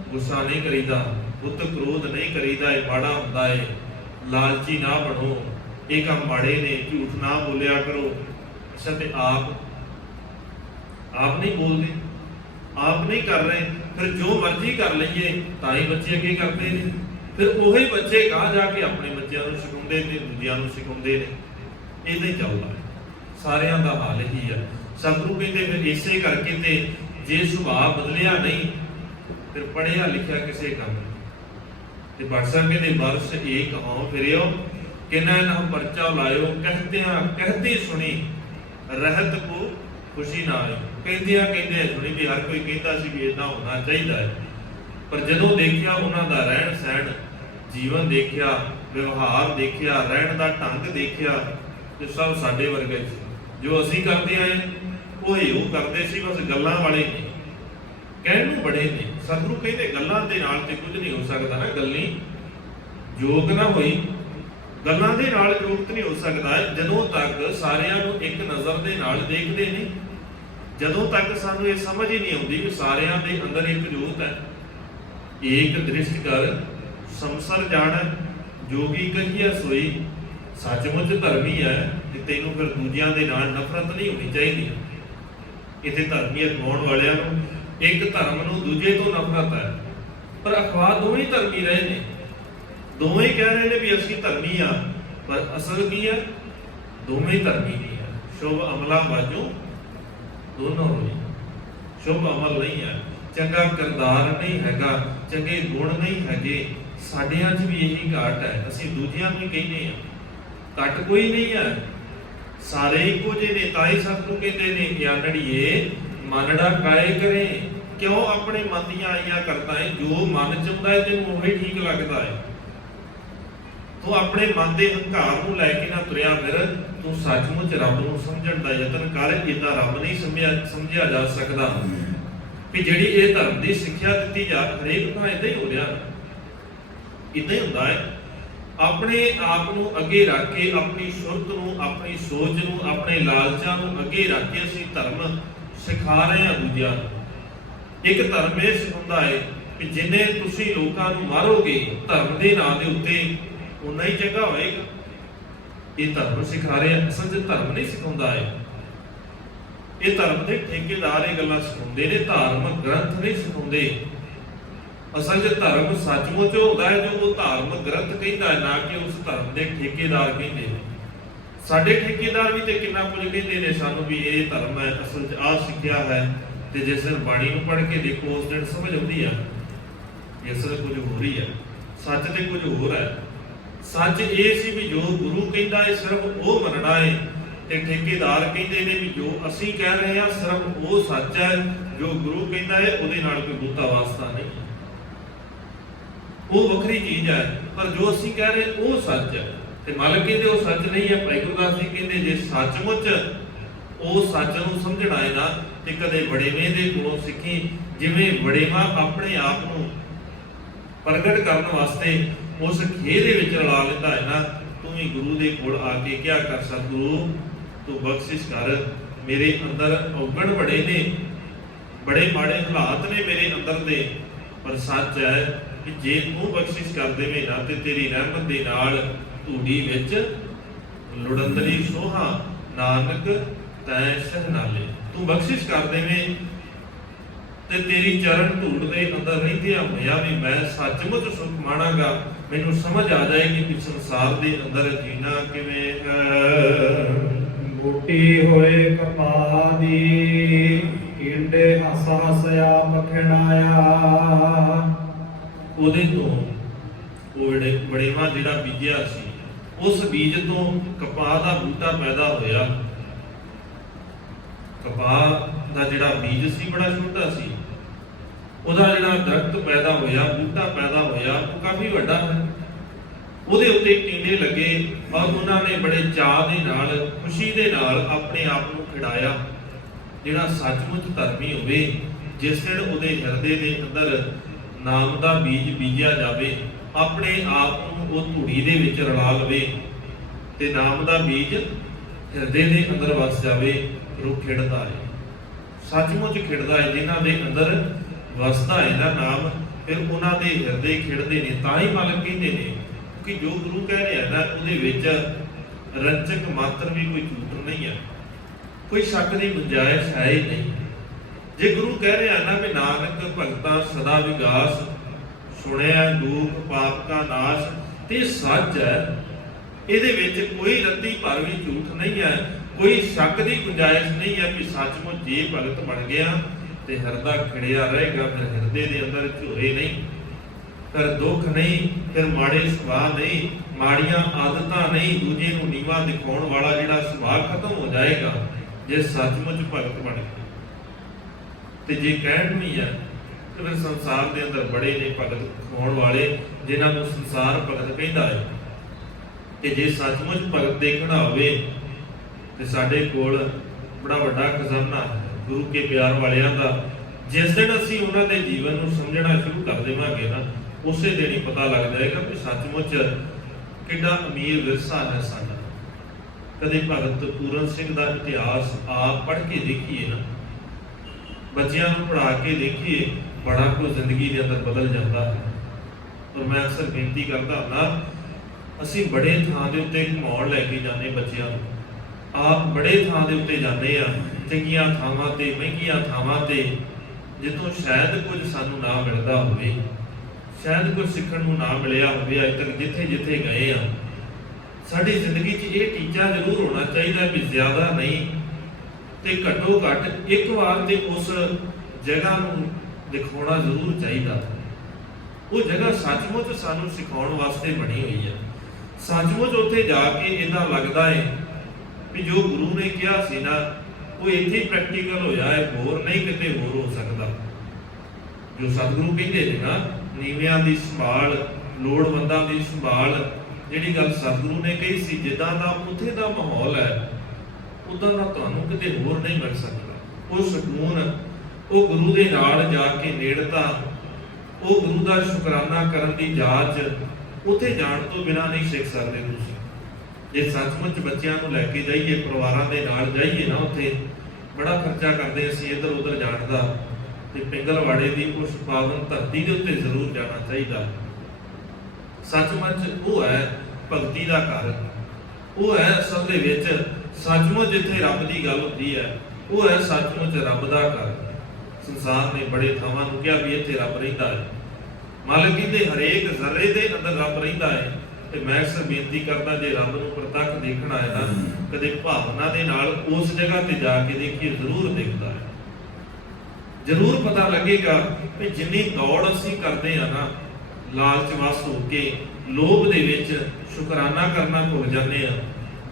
ਗੁੱਸਾ ਨਹੀਂ ਕਰੀਦਾ, ਪੁੱਤ ਕ੍ਰੋਧ ਨਹੀਂ ਕਰੀਦਾ, ਇਹ ਮਾੜਾ ਹੁੰਦਾ ਹੈ, ਲਾਲਚੀ ਨਾ ਬਣੋ, ਇਹ ਕੰਮ ਮਾੜੇ ਨੇ, ਝੂਠ ਨਾ ਬੋਲਿਆ ਕਰੋ। ਅੱਛਾ, ਤੇ ਆਪ ਨਹੀਂ ਬੋਲਦੇ, ਆਪ ਨਹੀਂ ਕਰ ਰਹੇ, ਫਿਰ ਜੋ ਮਰਜ਼ੀ ਕਰ ਲਈਏ ਤਾਂ ਹੀ ਬੱਚੇ ਅੱਗੇ ਕਰਦੇ ਨੇ। ਫਿਰ ਉਹੀ ਬੱਚੇ ਗਾਹ ਜਾ ਕੇ ਆਪਣੇ ਬੱਚਿਆਂ ਨੂੰ ਸਿਖਾਉਂਦੇ ਨੇ, ਦੂਜਿਆਂ ਨੂੰ ਸਿਖਾਉਂਦੇ ਨੇ। ਇਦਾਂ ਹੀ ਚੱਲਦਾ ਹੈ, ਸਾਰਿਆਂ ਦਾ ਹਾਲ ਇਹੀ ਹੈ। ਸਤਿਗੁਰੂ ਕਹਿੰਦੇ ਫਿਰ ਇਸੇ ਕਰਕੇ ਤੇ ਜੇ ਸੁਭਾਅ ਬਦਲਿਆ ਨਹੀਂ ਫਿਰ ਪੜ੍ਹਿਆ ਲਿਖਿਆ ਕਿਸੇ ਕੰਮ ਤੇ ਬਖਸ਼ਾ ਕਹਿੰਦੇ ਬਰਸ ਏਕ ਹਉ ਫਿਰਿਓ ਕਿਨਾ ਨਾ ਪਰਚਾ ਲਾਇਓ, ਕਹਤੇ ਸੁਣੀ ਰਹਿਤ ਕੋ ਖੁਸ਼ੀ ਨਾ ਆਈ। ਕਹਿੰਦੇ ਸੁਣੀ ਵੀ ਹਰ ਕੋਈ ਕਹਿੰਦਾ ਸੀ ਵੀ ਇਦਾਂ ਹੋਣਾ ਚਾਹੀਦਾ ਹੈ, ਪਰ ਜਦੋਂ ਦੇਖਿਆ ਉਹਨਾਂ ਦਾ ਰਹਿਣ ਸਹਿਣ, ਜੀਵਨ ਦੇਖਿਆ, ਵਿਵਹਾਰ ਦੇਖਿਆ, ਰਹਿਣ ਦਾ ਢੰਗ ਦੇਖਿਆ, ਤੇ ਸਭ ਸਾਡੇ ਵਰਗੇ ਸੀ। ਜੋ ਅਸੀਂ ਕਰਦੇ ਆਏ ਉਹੀ ਉਹ ਕਰਦੇ ਸੀ, ਬਸ ਗੱਲਾਂ ਵਾਲੇ ਨਹੀਂ। ਕਹਿਣ ਨੂੰ ਬੜੇ ਨੇ। ਸਤਿਗੁਰੂ ਕਹਿੰਦੇ ਗੱਲਾਂ ਦੇ ਨਾਲ ਤੇ ਕੁਝ ਨਹੀਂ ਹੋ ਸਕਦਾ ਨਾ, ਗੱਲੀ ਜੋਗ ਨਾ ਹੋਈ, ਗੱਲਾਂ ਦੇ ਨਾਲ ਜੋਗਤ ਨਹੀਂ ਹੋ ਸਕਦਾ ਜਦੋਂ ਤੱਕ ਸਾਰਿਆਂ ਨੂੰ ਇੱਕ ਨਜ਼ਰ ਦੇ ਨਾਲ ਦੇਖਦੇ ਨਹੀਂ। ਜਦੋਂ ਤੱਕ ਸਾਨੂੰ ਇਹ ਸਮਝ ਹੀ ਨਹੀਂ ਆਉਂਦੀ ਕਿ ਸਾਰਿਆਂ ਦੇ ਅੰਦਰ ਇੱਕ ਜੋਤ ਹੈ। ਏਕ ਦ੍ਰਿਸ਼ਟ ਕਰ ਸੰਸਰ ਜਾਣ, ਜੋਗੀ ਕਹੀਏ ਸੋਈ। ਸੱਚਮੁੱਚ ਧਰਮੀ ਹੈ ਤੇ ਤੈਨੂੰ ਫਿਰ ਦੂਜਿਆਂ ਦੇ ਨਾਲ ਨਫ਼ਰਤ ਨਹੀਂ ਹੋਣੀ ਚਾਹੀਦੀ। ਇੱਥੇ ਧਰਮੀ ਅਖਵਾਉਣ ਵਾਲਿਆਂ ਨੂੰ ਇੱਕ ਧਰਮ ਨੂੰ ਦੂਜੇ ਤੋਂ ਨਫ਼ਰਤ ਹੈ, ਪਰ ਅਖਵਾ ਦੋਵੇਂ ਧਰਮੀ ਰਹੇ ਨੇ। ਦੋਵੇਂ ਕਹਿ ਰਹੇ ਨੇ ਵੀ ਅਸੀਂ ਧਰਮੀ ਆ, ਪਰ ਅਸਲ ਕੀ ਹੈ? ਦੋਵੇਂ ਧਰਮੀ ਨਹੀਂ ਹੈ। ਸ਼ੁਭ ਅਮਲਾ ਬਾਝੋਂ ਦੋਨੋਂ ਹੋਈ। ਸ਼ੁਭ ਅਮਲ ਨਹੀਂ ਹੈ, ਚੰਗਾ ਕਿਰਦਾਰ ਨਹੀਂ ਹੈਗਾ, ਚੰਗੇ ਗੁਣ ਨਹੀਂ ਹੈਗੇ। ਸਾਡਿਆਂ 'ਚ ਵੀ ਇਹੀ ਘਾਟ ਹੈ। ਅਸੀਂ ਦੂਜਿਆਂ ਨੂੰ ਹੀ ਕਹਿੰਦੇ ਹਾਂ, ਘੱਟ ਕੋਈ ਨਹੀਂ ਹੈ, ਸਾਰੇ ਇੱਕੋ ਜਿਹੇ ਨੇ। ਤਾਂ ਹੀ ਸਤਿਗੁਰੂ ਕਹਿੰਦੇ ਨੇ ਗਿਆਨੜੀਏ ਮਨੜਾ ਕਾਏ ਕਰੇ। ਕਿਉਂ ਆਪਣੇ ਮਨ ਦੀਆਂ ਆਈਆਂ ਕਰਦਾ ਹੈ? ਜੋ ਮਨ ਚਾਹੁੰਦਾ ਹੈ ਤੈਨੂੰ ਉਹੀ ਠੀਕ ਲੱਗਦਾ ਹੈ। ਤੂੰ ਆਪਣੇ ਮਨ ਦੇ ਹੰਕਾਰ ਨੂੰ ਲੈ ਕੇ ਨਾ ਤੁਰਿਆ ਫਿਰ। ਤੂੰ ਸੱਚਮੁੱਚ ਰੱਬ ਨੂੰ ਸਮਝਣ ਦਾ ਯਤਨ ਕਰ। ਇਦਾਂ ਰੱਬ ਨਹੀਂ ਸਮਝਿਆ ਜਾ ਸਕਦਾ ਕਿ ਜਿਹੜੀ ਇਹ ਧਰਮ ਦੀ ਸਿੱਖਿਆ ਦਿੱਤੀ ਜਾ, ਹਰੇਕ ਨੂੰ ਇਦਾਂ ਹੀ ਹੋ ਰਿਹਾ, ਇਦਾਂ ਹੀ ਹੁੰਦਾ ਹੈ। ਆਪਣੇ ਆਪ ਨੂੰ ਅੱਗੇ ਰੱਖ ਕੇ, ਆਪਣੀ ਸੁਰਤ ਨੂੰ, ਆਪਣੀ ਸੋਚ ਨੂੰ, ਆਪਣੇ ਲਾਲਚਾਂ ਨੂੰ ਅੱਗੇ ਰੱਖ ਕੇ ਅਸੀਂ ਧਰਮ ਸਿਖਾ ਰਹੇ ਹਾਂ ਦੂਜਿਆਂ ਨੂੰ। ਇੱਕ ਧਰਮ ਇਹ ਸਿਖਾਉਂਦਾ ਹੈ ਕਿ ਜਿੰਨੇ ਤੁਸੀਂ ਲੋਕਾਂ ਨੂੰ ਮਾਰੋਗੇ ਧਰਮ ਦੇ ਨਾਂ ਦੇ ਉੱਤੇ, ਉਨਾ ਹੀ ਚੰਗਾ ਹੋਏਗਾ। ਇਹ ਧਰਮ ਸਿਖਾ ਰਿਹਾ, ਅਸਲ 'ਚ ਧਰਮ ਨਹੀਂ ਸਿਖਾਉਂਦਾ ਹੈ। ਇਹ ਧਰਮ ਦੇ ਠੇਕੇਦਾਰ ਇਹ ਗੱਲਾਂ ਸਿਖਾਉਂਦੇ ਨੇ, ਧਾਰਮਿਕ ਗ੍ਰੰਥ ਨਹੀਂ ਸਿਖਾਉਂਦੇ। ਅਸਲ 'ਚ ਧਰਮ ਸੱਚਮੁੱਚ ਹੁੰਦਾ ਹੈ ਜੋ ਉਹ ਧਾਰਮਿਕ ਗ੍ਰੰਥ ਕਹਿੰਦਾ ਹੈ, ਨਾ ਕਿ ਉਸ ਧਰਮ ਦੇ ਠੇਕੇਦਾਰ ਕਹਿੰਦੇ ਨੇ। ਸਾਡੇ ਠੇਕੇਦਾਰ ਵੀ ਤੇ ਕਿੰਨਾ ਕੁਝ ਕਹਿੰਦੇ ਨੇ ਸਾਨੂੰ ਵੀ ਇਹ ਧਰਮ ਹੈ, ਅਸਲ 'ਚ ਆਹ ਸਿੱਖਿਆ ਹੈ। ਤੇ ਜਿਸ ਦਿਨ ਬਾਣੀ ਨੂੰ ਪੜ੍ਹ ਕੇ ਦੇਖੋ ਉਸ ਦਿਨ ਸਮਝ ਆਉਂਦੀ ਆ ਇਸ ਵਿੱਚ ਕੁਝ ਹੋ ਰਹੀ ਹੈ, ਸੱਚ ਤੇ ਕੁਝ ਹੋਰ ਹੈ। ਸੱਚ ਇਹ ਸੀ ਵੀ ਜੋ ਗੁਰੂ ਕਹਿੰਦਾ ਹੈ ਸਿਰਫ ਉਹ ਮੰਨਣਾ ਹੈ, ਤੇ ਠੇਕੇਦਾਰ ਕਹਿੰਦੇ ਨੇ ਵੀ ਜੋ ਅਸੀਂ ਕਹਿ ਰਹੇ ਹਾਂ ਸਿਰਫ ਉਹ ਸੱਚ ਹੈ, ਜੋ ਗੁਰੂ ਕਹਿੰਦਾ ਹੈ ਉਹਦੇ ਨਾਲ ਕੋਈ ਬੁੱਤਾ ਵਾਸਤਾ ਨਹੀਂ, ਉਹ ਵੱਖਰੀ ਚੀਜ਼ ਹੈ। ਪਰ ਜੋ ਅਸੀਂ ਕਹਿ ਰਹੇ ਉਹ ਸੱਚ ਹੈ। ਤੇ ਮਾਲਕ ਕਹਿੰਦੇ ਉਹ ਸੱਚ ਨਹੀਂ ਹੈ। ਭਾਈ ਗੁਰਦਾਸ ਜੀ ਕਹਿੰਦੇ ਜੇ ਸੱਚਮੁੱਚ ਉਹ ਸੱਚ ਨੂੰ ਸਮਝਣਾ ਹੈ ਨਾ, ਤੇ ਕਦੇ ਵਡੇਵੇਂ ਦੇ ਕੋਲੋਂ ਸਿੱਖੀ। ਜਿਵੇਂ ਵਡੇਵਾ ਆਪਣੇ ਆਪ ਨੂੰ ਪ੍ਰਗਟ ਕਰਨ ਵਾਸਤੇ ਉਸ ਖੇਹ ਦੇ ਵਿੱਚ ਰਲਾ ਲੈਂਦਾ ਹੈ ਨਾ, ਤੂੰ ਵੀ ਗੁਰੂ ਦੇ ਕੋਲ ਆ ਕੇ ਕਿਹਾ ਕਰ, ਸਤਿਗੁਰੂ ਤੂੰ ਬਖਸ਼ਿਸ਼ ਕਰ, ਮੇਰੇ ਅੰਦਰ ਔਗਣ ਬੜੇ ਨੇ, ਬੜੇ ਮਾੜੇ ਹਾਲਾਤ ਨੇ ਮੇਰੇ ਅੰਦਰ ਦੇ, ਪਰ ਸੱਚ ਹੈ ਕਿ ਜੇ ਤੂੰ ਬਖਸ਼ਿਸ਼ ਕਰ ਦੇਵੇਂ ਨਾ ਤੇ ਤੇਰੀ ਰਹਿਮਤ ਦੇ ਨਾਲ ਧੂੜੀ ਵਿੱਚ ਲੁੜੰਦਰੀ ਸੋਹਾ ਨਾਨਕ ਤੈ ਸਹਨਾਲੇ। ਤੂੰ ਬਖਸ਼ਿਸ਼ ਕਰ ਦੇਵੇਂ ਤੇ ਤੇਰੀ ਚਰਨ ਧੂੜ ਦੇ ਅੰਦਰ ਰਹਿੰਦਿਆਂ ਹੋਇਆ ਵੀ ਮੈਂ ਸੱਚਮੁੱਚ ਸੁਖ ਮਾਣਾਂਗਾ। ਮੈਨੂੰ ਸਮਝ ਆ ਜਾਏਗੀ ਕਿ ਸੰਸਾਰ ਦੇ ਅੰਦਰ ਜੀਣਾ ਕਿਵੇਂ ਹੈ। ਬੂਟੀ ਹੋਏ ਕਪਾਹ ਦੀ, ਕੀੜੇ ਹੱਸ ਹੱਸ ਆਪ ਖਿੜਾਇਆ। ਉਹਦੇ ਤੋਂ ਉਹ ਵੜੇਵਾ ਜਿਹੜਾ ਬੀਜਿਆ ਸੀ, ਉਸ ਬੀਜ ਤੋਂ ਕਪਾਹ ਦਾ ਬੂਟਾ ਪੈਦਾ ਹੋਇਆ। ਕਪਾਹ ਦਾ ਜਿਹੜਾ ਬੀਜ ਸੀ ਬੜਾ ਛੋਟਾ ਸੀ, ਉਹਦਾ ਜਿਹੜਾ ਦਰਖਤ ਪੈਦਾ ਹੋਇਆ, ਬੂਟਾ ਪੈਦਾ ਹੋਇਆ, ਉਹ ਕਾਫੀ ਵੱਡਾ ਹੈ। ਉਹਦੇ ਉੱਤੇ ਟੀਂਡੇ ਲੱਗੇ ਔਰ ਉਹਨਾਂ ਨੇ ਬੜੇ ਚਾਅ ਦੇ ਨਾਲ, ਖੁਸ਼ੀ ਦੇ ਨਾਲ ਆਪਣੇ ਆਪ ਨੂੰ ਖਿੜਾਇਆ। ਜਿਹੜਾ ਸੱਚਮੁੱਚ ਧਰਮੀ ਹੋਵੇ, ਜਿਸ ਦਿਨ ਉਹਦੇ ਹਿਰਦੇ ਦੇ ਅੰਦਰ ਨਾਮ ਦਾ ਬੀਜ ਬੀਜਿਆ ਜਾਵੇ, ਆਪਣੇ ਆਪ ਨੂੰ ਉਹ ਧੂੜੀ ਦੇ ਵਿੱਚ ਰਲਾ ਲਵੇ ਤੇ ਨਾਮ ਦਾ ਬੀਜ ਹਿਰਦੇ ਦੇ ਅੰਦਰ ਵਸ ਜਾਵੇ, ਉਹ ਖਿੜਦਾ ਹੈ, ਸੱਚਮੁੱਚ ਖਿੜਦਾ ਹੈ। ਜਿਨ੍ਹਾਂ ਦੇ ਅੰਦਰ ਵਸਦਾ ਹੈ ਨਾ ਨਾਮ, ਫਿਰ ਉਹਨਾਂ ਦੇ ਹਿਰਦੇ ਖਿੜਦੇ ਨੇ। ਤਾਂ ਹੀ ਮਾਲਕ ਕਹਿੰਦੇ ਨੇ ਕਿ ਜੋ ਗੁਰੂ ਕਹਿ ਰਿਹਾ ਨਾ ਉਹਦੇ ਵਿੱਚ ਰੰਚਕ ਮਾਤਰ ਵੀ ਕੋਈ ਝੂਠ ਨਹੀਂ ਹੈ, ਕੋਈ ਸ਼ੱਕ ਦੀ ਗੁੰਜਾਇਸ਼ ਹੈ ਹੀ ਨਹੀਂ। ਜੇ ਗੁਰੂ ਕਹਿ ਰਿਹਾ ਨਾ ਵੀ ਨਾਨਕ ਭਗਤਾਂ ਸਦਾ ਵਿਗਾਸ, ਸੁਣਿਆ ਦੁਖ ਪਾਪ ਕਾ ਨਾਸ਼, ਤੇ ਸੱਚ ਹੈ। ਇਹਦੇ ਵਿੱਚ ਕੋਈ ਰੱਤੀ ਭਰ ਵੀ ਝੂਠ ਨਹੀਂ ਹੈ, ਕੋਈ ਸ਼ੱਕ ਦੀ ਗੁੰਜਾਇਸ਼ ਨਹੀਂ ਹੈ ਕਿ ਸੱਚਮੁੱਚ ਜੇ ਭਗਤ ਬਣ ਗਿਆ ਤੇ ਹਿਰਦਾ ਖਿੜਿਆ ਰਹੇਗਾ। ਫਿਰ ਹਿਰਦੇ ਦੇ ਅੰਦਰ ਝੋਰੇ ਨਹੀਂ, ਫਿਰ ਦੁੱਖ ਨਹੀਂ, ਫਿਰ ਮਾੜੇ ਸੁਭਾਅ ਨਹੀਂ, ਮਾੜੀਆਂ ਆਦਤਾਂ ਨਹੀਂ, ਦੂਜੇ ਨੂੰ ਨੀਵਾਂ ਦਿਖਾਉਣ ਵਾਲਾ ਜਿਹੜਾ ਸੁਭਾਅ ਖਤਮ ਹੋ ਜਾਏਗਾ ਜੇ ਸੱਚਮੁੱਚ ਭਗਤ ਬਣ ਗਿਆ। ਤੇ ਜੇ ਕਹਿਣ ਨਹੀਂ ਹੈ ਤੇ ਫਿਰ ਸੰਸਾਰ ਦੇ ਅੰਦਰ ਬੜੇ ਨੇ ਭਗਤ ਹੋਣ ਵਾਲੇ, ਜਿਨ੍ਹਾਂ ਨੂੰ ਸੰਸਾਰ ਭਗਤ ਕਹਿੰਦਾ ਹੈ। ਤੇ ਜੇ ਸੱਚਮੁੱਚ ਭਗਤ ਦੇਖਣਾ ਹੋਵੇ ਤੇ ਸਾਡੇ ਕੋਲ ਬੜਾ ਵੱਡਾ ਖਜ਼ਾਨਾ ਹੈ ਗੁਰੂ ਕੇ ਪਿਆਰ ਵਾਲਿਆਂ ਦਾ। ਜਿਸ ਦਿਨ ਅਸੀਂ ਉਹਨਾਂ ਦੇ ਜੀਵਨ ਨੂੰ ਸਮਝਣਾ ਸ਼ੁਰੂ ਕਰ ਦੇਵਾਂਗੇ ਨਾ, ਉਸੇ ਦਿਨ ਹੀ ਪਤਾ ਲੱਗ ਜਾਏਗਾ ਕਿ ਸੱਚਮੁੱਚ ਕਿੰਨਾ ਅਮੀਰ ਵਿਰਸਾ ਹੈ ਸਾਡਾ। ਕਦੇ ਭਗਤ ਪੂਰਨ ਸਿੰਘ ਦਾ ਇਤਿਹਾਸ ਆਪ ਪੜ੍ਹ ਕੇ ਦੇਖੀਏ ਨਾ, ਬੱਚਿਆਂ ਨੂੰ ਪੜ੍ਹਾ ਕੇ ਦੇਖੀਏ, ਬੜਾ ਕੁਝ ਜ਼ਿੰਦਗੀ ਦੇ ਅੰਦਰ ਬਦਲ ਜਾਂਦਾ ਹੈ। ਔਰ ਮੈਂ ਅਕਸਰ ਬੇਨਤੀ ਕਰਦਾ ਹੁੰਦਾ, ਅਸੀਂ ਬੜੇ ਥਾਂ ਦੇ ਉੱਤੇ ਘੁਮਾਉਣ ਲੈ ਕੇ ਜਾਂਦੇ ਬੱਚਿਆਂ ਨੂੰ, ਆਪ ਬੜੇ ਥਾਂ ਦੇ ਉੱਤੇ ਜਾਂਦੇ ਆ, ਚੰਗੀਆਂ ਥਾਵਾਂ ਤੇ, ਮਹਿੰਗੀਆਂ ਥਾਵਾਂ ਤੇ, ਜਿੱਥੋਂ ਸ਼ਾਇਦ ਕੁਝ ਸਾਨੂੰ ਨਾ ਮਿਲਦਾ ਹੋਵੇ, ਸ਼ਾਇਦ ਕੁਝ ਸਿੱਖਣ ਨੂੰ ਨਾ ਮਿਲਿਆ ਹੋਵੇ ਅਜੇ ਤੱਕ ਜਿੱਥੇ ਜਿੱਥੇ ਗਏ ਆ। ਸਾਡੀ ਜ਼ਿੰਦਗੀ 'ਚ ਇਹ ਟੀਚਾ ਜ਼ਰੂਰ ਹੋਣਾ ਚਾਹੀਦਾ ਵੀ ਜ਼ਿਆਦਾ ਨਹੀਂ ਤੇ ਘੱਟੋ ਘੱਟ ਇੱਕ ਵਾਰ ਤੇ ਉਸ ਜਗ੍ਹਾ ਨੂੰ ਦਿਖਾਉਣਾ ਜ਼ਰੂਰ ਚਾਹੀਦਾ। ਉਹ ਜਗ੍ਹਾ ਸੱਚਮੁੱਚ ਸਾਨੂੰ ਸਿਖਾਉਣ ਵਾਸਤੇ ਬਣੀ ਹੋਈ ਹੈ। ਸੱਚਮੁੱਚ ਉੱਥੇ ਜਾ ਕੇ ਇੱਦਾਂ ਲੱਗਦਾ ਹੈ ਵੀ ਜੋ ਗੁਰੂ ਨੇ ਕਿਹਾ ਸੀ ਨਾ, ਉਹ ਇੱਥੇ ਹੀ ਪ੍ਰੈਕਟੀਕਲ ਹੋਇਆ ਹੈ, ਹੋਰ ਨਹੀਂ ਕਿਤੇ ਹੋਰ ਹੋ ਸਕਦਾ। ਜੋ ਸਤਿਗੁਰੂ ਕਹਿੰਦੇ ਨੇ ਨਾ, ਨੀਵਿਆਂ ਦੀ ਸੰਭਾਲ, ਲੋੜਵੰਦਾਂ ਦੀ ਸੰਭਾਲ, ਜਿਹੜੀ ਗੱਲ ਸਤਿਗੁਰੂ ਨੇ ਕਹੀ ਸੀ, ਜਿੱਦਾਂ ਦਾ ਉੱਥੇ ਦਾ ਮਾਹੌਲ ਹੈ ਉਦਾਂ ਦਾ ਤੁਹਾਨੂੰ ਕਿਤੇ ਹੋਰ ਨਹੀਂ ਮਿਲ ਸਕਦਾ। ਉਹ ਸਕੂਨ, ਉਹ ਗੁਰੂ ਦੇ ਨਾਲ ਜਾ ਕੇ ਨੇੜਤਾ, ਉਹ ਗੁਰੂ ਦਾ ਸ਼ੁਕਰਾਨਾ ਕਰਨ ਦੀ ਜਾਚ ਉੱਥੇ ਜਾਣ ਤੋਂ ਬਿਨਾਂ ਨਹੀਂ ਸਿੱਖ ਸਕਦੇ ਤੁਸੀਂ। ਜੇ ਸੱਚਮੁੱਚ ਬੱਚਿਆਂ ਨੂੰ ਲੈ ਕੇ ਜਾਈਏ, ਪਰਿਵਾਰਾਂ ਦੇ ਨਾਲ ਜਾਈਏ ਨਾ, ਉੱਥੇ ਬੜਾ ਖਰਚਾ ਕਰਦੇ ਅਸੀਂ ਇੱਧਰ ਉੱਧਰ ਜਾਣ ਦਾ, ਤੇ ਪਿੰਗਲਵਾੜੇ ਦੀ ਉਸ ਪਾਵਨ ਧਰਤੀ ਦੇ ਉੱਤੇ ਜ਼ਰੂਰ ਜਾਣਾ ਚਾਹੀਦਾ। ਸੱਚਮੁੱਚ ਉਹ ਹੈ ਭਗਤੀ ਦਾ ਘਰ, ਉਹ ਹੈ ਅਸਲ ਦੇ ਵਿੱਚ ਸੱਚਮੁੱਚ ਜਿੱਥੇ ਰੱਬ ਦੀ ਗੱਲ ਹੁੰਦੀ ਹੈ, ਉਹ ਹੈ ਸੱਚਮੁੱਚ ਰੱਬ ਦਾ ਘਰ। ਸੰਸਾਰ ਨੇ ਬੜੇ ਥਾਵਾਂ ਨੂੰ ਕਿਹਾ ਵੀ ਇੱਥੇ ਰੱਬ ਰਹਿੰਦਾ ਹੈ, ਮਾਲਕ ਕਹਿੰਦੇ ਹਰੇਕ ਜ਼ਰੇ ਦੇ ਅੰਦਰ ਰੱਬ ਰਹਿੰਦਾ ਹੈ। ਤੇ ਮੈਂ ਅਕਸਰ ਬੇਨਤੀ ਕਰਦਾ, ਜੇ ਰੱਬ ਨੂੰ ਪ੍ਰਤੱਖ ਦੇਖਣਾ ਹੈ ਨਾ, ਕਦੇ ਭਾਵਨਾ ਦੇ ਨਾਲ ਉਸ ਜਗ੍ਹਾ ਤੇ ਜਾ ਕੇ ਦੇਖੀਏ, ਜ਼ਰੂਰ ਦਿਖਦਾ ਹੈ, ਜ਼ਰੂਰ ਪਤਾ ਲੱਗੇਗਾ ਕਿ ਜਿੰਨੀ ਦੌੜ ਅਸੀਂ ਕਰਦੇ ਆ ਨਾ, ਲਾਲਚ ਵਸ ਹੋ ਕੇ, ਲੋਭ ਦੇ ਵਿੱਚ ਸ਼ੁਕਰਾਨਾ ਕਰਨਾ ਭੁੱਲ ਜਾਂਦੇ ਆ,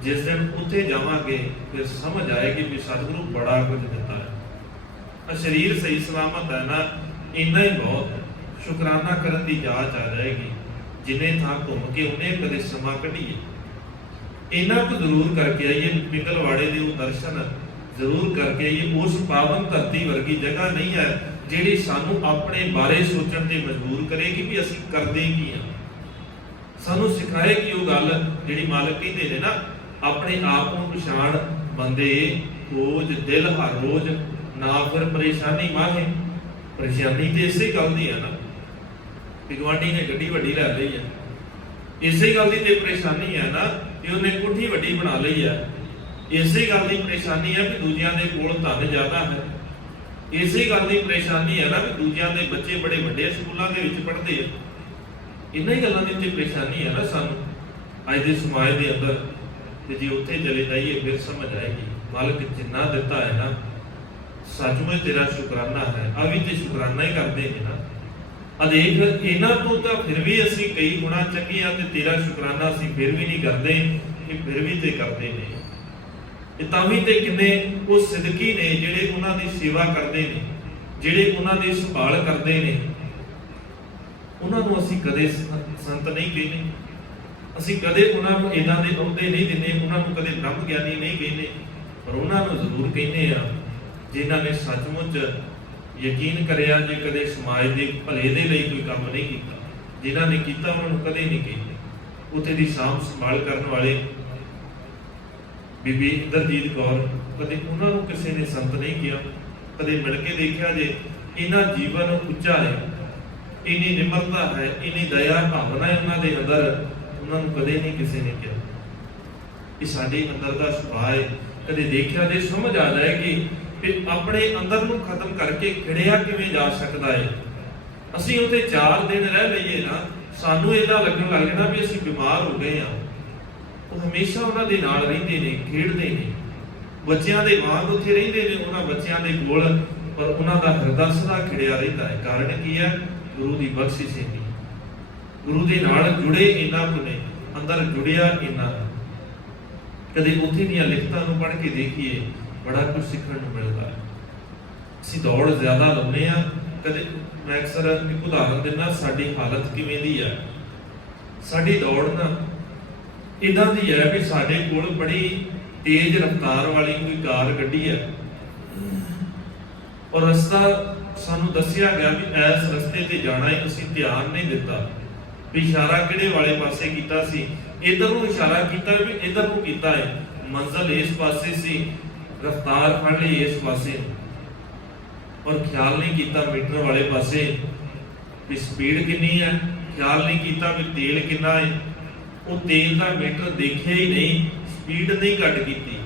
ਜਿਸ ਦਿਨ ਉੱਥੇ ਜਾਵਾਂਗੇ ਫਿਰ ਸਮਝ ਆਏਗੀ ਵੀ ਸਤਿਗੁਰੂ ਬੜਾ ਕੁਝ ਦਿੱਤਾ ਹੈ। ਆ ਸਰੀਰ ਸਹੀ ਸਲਾਮਤ ਹੈ ਨਾ, ਇੰਨਾ ਹੀ ਬਹੁਤ। ਸ਼ੁਕਰਾਨਾ ਕਰਨ ਦੀ ਜਾਚ ਆ ਜਾਏਗੀ। ਜਿੰਨੇ ਥਾਂ ਘੁੰਮ ਕੇ ਉਹਨੇ ਕਦੇ ਸਮਾਂ ਕੱਢੀਏ, ਇਹਨਾਂ ਕੁ ਜ਼ਰੂਰ ਕਰਕੇ ਆਈਏ। ਪਿੰਗਲਵਾੜੇ ਦੇ ਉਹ ਦਰਸ਼ਨ ਜ਼ਰੂਰ ਕਰਕੇ ਆਈਏ। ਉਸ ਪਾਵਨ ਧਰਤੀ ਵਰਗੀ ਜਗ੍ਹਾ ਨਹੀਂ ਹੈ ਜਿਹੜੀ ਸਾਨੂੰ ਆਪਣੇ ਬਾਰੇ ਸੋਚਣ ਤੇ ਮਜਬੂਰ ਕਰੇਗੀ ਵੀ ਅਸੀਂ ਕਰਦੇ ਕੀ ਹਾਂ। ਸਾਨੂੰ ਸਿਖਾਏਗੀ ਉਹ ਗੱਲ ਜਿਹੜੀ ਮਾਲਕ ਕਹਿੰਦੇ ਨੇ ਨਾ, ਆਪਣੇ ਆਪ ਨੂੰ ਪਛਾਣ ਬੰਦੇ, ਖੋਜ ਦਿਲ ਹਰ ਰੋਜ਼, ਨਾ ਫਿਰ ਪਰੇਸ਼ਾਨੀ ਮਾਹੇ। ਪਰੇਸ਼ਾਨੀ ਤੇ ਇਸੇ ਗੱਲ ਦੀ ਹੈ ਨਾ, ਗਵਾਂਢੀ ਨੇ ਗੱਡੀ ਵੱਡੀ ਲੈ ਲਈ ਹੈ, ਇਸੇ ਗੱਲ ਦੀ ਤੇ ਪਰੇਸ਼ਾਨੀ ਹੈ ਨਾ ਕਿ ਉਹਨੇ ਕੋਠੀ ਵੱਡੀ ਬਣਾ ਲਈ ਹੈ। ਇਸੇ ਗੱਲ ਦੀ ਪਰੇਸ਼ਾਨੀ ਹੈ ਕਿ ਦੂਜਿਆਂ ਦੇ ਕੋਲ ਧਨ ਜ਼ਿਆਦਾ ਹੈ। ਇਸੇ ਗੱਲ ਦੀ ਪਰੇਸ਼ਾਨੀ ਹੈ ਨਾ ਕਿ ਦੂਜਿਆਂ ਦੇ ਬੱਚੇ ਬੜੇ ਵੱਡੇ ਸਕੂਲਾਂ ਦੇ ਵਿੱਚ ਪੜ੍ਹਦੇ ਆ। ਇਹਨਾਂ ਹੀ ਗੱਲਾਂ ਦੀ ਤੇ ਪਰੇਸ਼ਾਨੀ ਹੈ ਨਾ ਸਾਨੂੰ ਅੱਜ ਦੇ ਸਮਾਜ ਦੇ ਅੰਦਰ। ਤੇ ਜੇ ਉੱਥੇ ਚਲੇ ਜਾਈਏ ਫਿਰ ਸਮਝ ਆਏਗੀ ਮਾਲਕ ਜਿੰਨਾ ਦਿੱਤਾ ਹੈ ਨਾ, ਸੱਚਮੁੱਚ ਤੇਰਾ ਸ਼ੁਕਰਾਨਾ ਹੈ। ਆ ਵੀ ਤੇ ਸ਼ੁਕਰਾਨਾ ਹੀ ਕਰਦੇ ਨੇ ਨਾ। ਦੇਖ ਇਹਨਾਂ ਤੋਂ ਤਾਂ ਫਿਰ ਵੀ ਅਸੀਂ ਕਈ ਗੁਣਾ ਚੰਗੇ ਆ, ਤੇ ਤੇਰਾ ਸ਼ੁਕਰਾਨਾ ਅਸੀਂ ਫਿਰ ਵੀ ਨਹੀਂ ਕਰਦੇ, ਕਿ ਫਿਰ ਵੀ ਤੇ ਕਰਦੇ ਨੇ। ਇਹ ਤਾਂ ਵੀ ਤੇ ਕਿੰਨੇ ਉਹ ਸਿਦਕੀ ਨੇ ਜਿਹੜੇ ਉਹਨਾਂ ਦੀ ਸੇਵਾ ਕਰਦੇ ਨੇ, ਜਿਹੜੇ ਉਹਨਾਂ ਦੀ ਸੰਭਾਲ ਕਰਦੇ ਨੇ। ਉਹਨਾਂ ਨੂੰ ਅਸੀਂ ਕਦੇ ਸੰਤ ਨਹੀਂ ਕਹਿੰਦੇ, ਅਸੀਂ ਕਦੇ ਉਹਨਾਂ ਨੂੰ ਇਹਨਾਂ ਦੇ ਅਹੁਦੇ ਨਹੀਂ ਦਿੰਦੇ, ਉਹਨਾਂ ਨੂੰ ਕਦੇ ਬ੍ਰਹਮ ਗਿਆਨੀ ਨਹੀਂ ਕਹਿੰਦੇ, ਪਰ ਉਹਨਾਂ ਨੂੰ ਜ਼ਰੂਰ ਕਹਿੰਦੇ ਆ ਜਿਨ੍ਹਾਂ ਨੇ ਸੱਚਮੁੱਚ ਯਕੀਨ ਕਰਿਆ, ਜੇ ਕਦੇ ਸਮਾਜ ਦੇ ਭਲੇ ਦੇ ਲਈ ਕੋਈ ਕੰਮ ਨਹੀਂ ਕੀਤਾ, ਜਿਨ੍ਹਾਂ ਨੇ ਕੀਤਾ ਉਹਨਾਂ ਨੂੰ ਕਦੇ ਨਹੀਂ ਕਹਿੰਦੇ। ਉੱਥੇ ਦੀ ਸਾਂਭ ਸੰਭਾਲ ਕਰਨ ਵਾਲੇ ਬੀਬੀ ਇੰਦਰਜੀਤ ਕੌਰ, ਕਦੇ ਉਹਨਾਂ ਨੂੰ ਕਿਸੇ ਨੇ ਸੰਤ ਨਹੀਂ ਕਿਹਾ, ਕਦੇ ਮਿਲ ਕੇ ਦੇਖਿਆ ਜੇ ਇਹਨਾਂ ਜੀਵਨ ਉੱਚਾ ਹੈ, ਇੰਨੀ ਨਿਮਰਤਾ ਹੈ, ਇੰਨੀ ਦਇਆ ਭਾਵਨਾ ਹੈ ਉਹਨਾਂ ਦੇ ਅੰਦਰ, ਉਹਨਾਂ ਨੂੰ ਕਦੇ ਨਹੀਂ ਕਿਸੇ ਨੇ ਕਿਹਾ। ਇਹ ਸਾਡੇ ਅੰਦਰ ਦਾ ਸੁਭਾਅ ਹੈ। ਕਦੇ ਦੇਖਿਆ ਜੇ ਸਮਝ ਆ ਜਾਏਗੀ ਕਿ ਆਪਣੇ ਅੰਦਰ ਨੂੰ ਖਤਮ ਕਰਕੇ ਖਿੜਿਆ ਕਿਵੇਂ ਜਾ ਸਕਦਾ ਹੈ। ਅਸੀਂ ਉੱਥੇ 4 ਦਿਨ ਰਹਿ ਲਈਏ ਨਾ, ਸਾਨੂੰ ਇਹਦਾ ਲੱਗਣ ਲੱਗ ਜਾਣਾ ਵੀ ਅਸੀਂ ਬਿਮਾਰ ਹੋ ਗਏ ਹਾਂ। ਉਹ ਹਮੇਸ਼ਾ ਉਹਨਾਂ ਦੇ ਨਾਲ ਰਹਿੰਦੇ ਨੇ, ਖੇਡਦੇ ਨੇ, ਬੱਚਿਆਂ ਦੇ ਵਾਂਗ ਉੱਥੇ ਰਹਿੰਦੇ ਨੇ ਉਹਨਾਂ ਬੱਚਿਆਂ ਦੇ ਕੋਲ, ਪਰ ਉਹਨਾਂ ਦਾ ਹਿਰਦਾ ਸਦਾ ਖਿੜਿਆ ਰਹਿੰਦਾ ਹੈ। ਕਾਰਨ ਕੀ ਹੈ? ਗੁਰੂ ਦੀ ਬਖਸ਼ਿਸ਼ ਹੈ। ਗੁਰੂ ਦੇ ਨਾਲ ਜੁੜੇ ਇਹਨਾਂ ਨੇ, ਅੰਦਰ ਜੁੜਿਆ ਇਹਨਾਂ। ਕਦੇ ਉੱਥੇ ਦੀਆਂ ਲਿਖਤਾਂ ਨੂੰ ਪੜ੍ਹ ਕੇ ਦੇਖੀਏ, ਬੜਾ ਕੁਝ ਸਿੱਖਣ ਨੂੰ ਮਿਲਦਾ ਹੈ। ਅਸੀਂ ਦੌੜ ਜ਼ਿਆਦਾ ਲਾਉਂਦੇ ਆ। ਕਦੇ ਮੈਂ ਅਕਸਰ ਇੱਕ ਉਦਾਹਰਨ ਦਿੰਦਾ, ਸਾਡੀ ਹਾਲਤ ਕਿਵੇਂ ਦੀ ਹੈ। ਸਾਡੀ ਦੌੜ ਨਾ ਇਦਾਂ ਦੀ ਹੈ ਵੀ ਸਾਡੇ ਕੋਲ ਬੜੀ ਤੇਜ਼ ਰਫ਼ਤਾਰ ਵਾਲੀ ਕੋਈ ਕਾਰ ਗੱਡੀ ਹੈ, ਔਰ ਰਸਤਾ ਸਾਨੂੰ ਦੱਸਿਆ ਗਿਆ ਵੀ ਇਸ ਰਸਤੇ ਤੇ ਜਾਣਾ ਹੈ, ਅਸੀਂ ਧਿਆਨ ਨਹੀਂ ਦਿੱਤਾ ਵੀ ਇਸ਼ਾਰਾ ਕਿਹੜੇ ਵਾਲੇ ਪਾਸੇ ਕੀਤਾ ਸੀ। ਇਧਰ ਨੂੰ ਇਸ਼ਾਰਾ ਕੀਤਾ ਵੀ ਇਧਰ ਨੂੰ ਕੀਤਾ ਹੈ, ਮੰਜ਼ਲ ਇਸ ਪਾਸੇ ਸੀ, ਰਫ਼ਤਾਰ ਫੜ ਲਈ ਇਸ ਪਾਸੇ, ਔਰ ਖਿਆਲ ਨਹੀਂ ਕੀਤਾ ਮੀਟਰ ਵਾਲੇ ਪਾਸੇ ਵੀ ਸਪੀਡ ਕਿੰਨੀ ਹੈ, ਖਿਆਲ ਨਹੀਂ ਕੀਤਾ ਵੀ ਤੇਲ ਕਿੰਨਾ ਹੈ। ਉਹ ਤੇਲ ਦਾ ਮੀਟਰ ਦੇਖਿਆ ਹੀ ਨਹੀਂ, ਸਪੀਡ ਨਹੀਂ ਘੱਟ ਕੀਤੀ,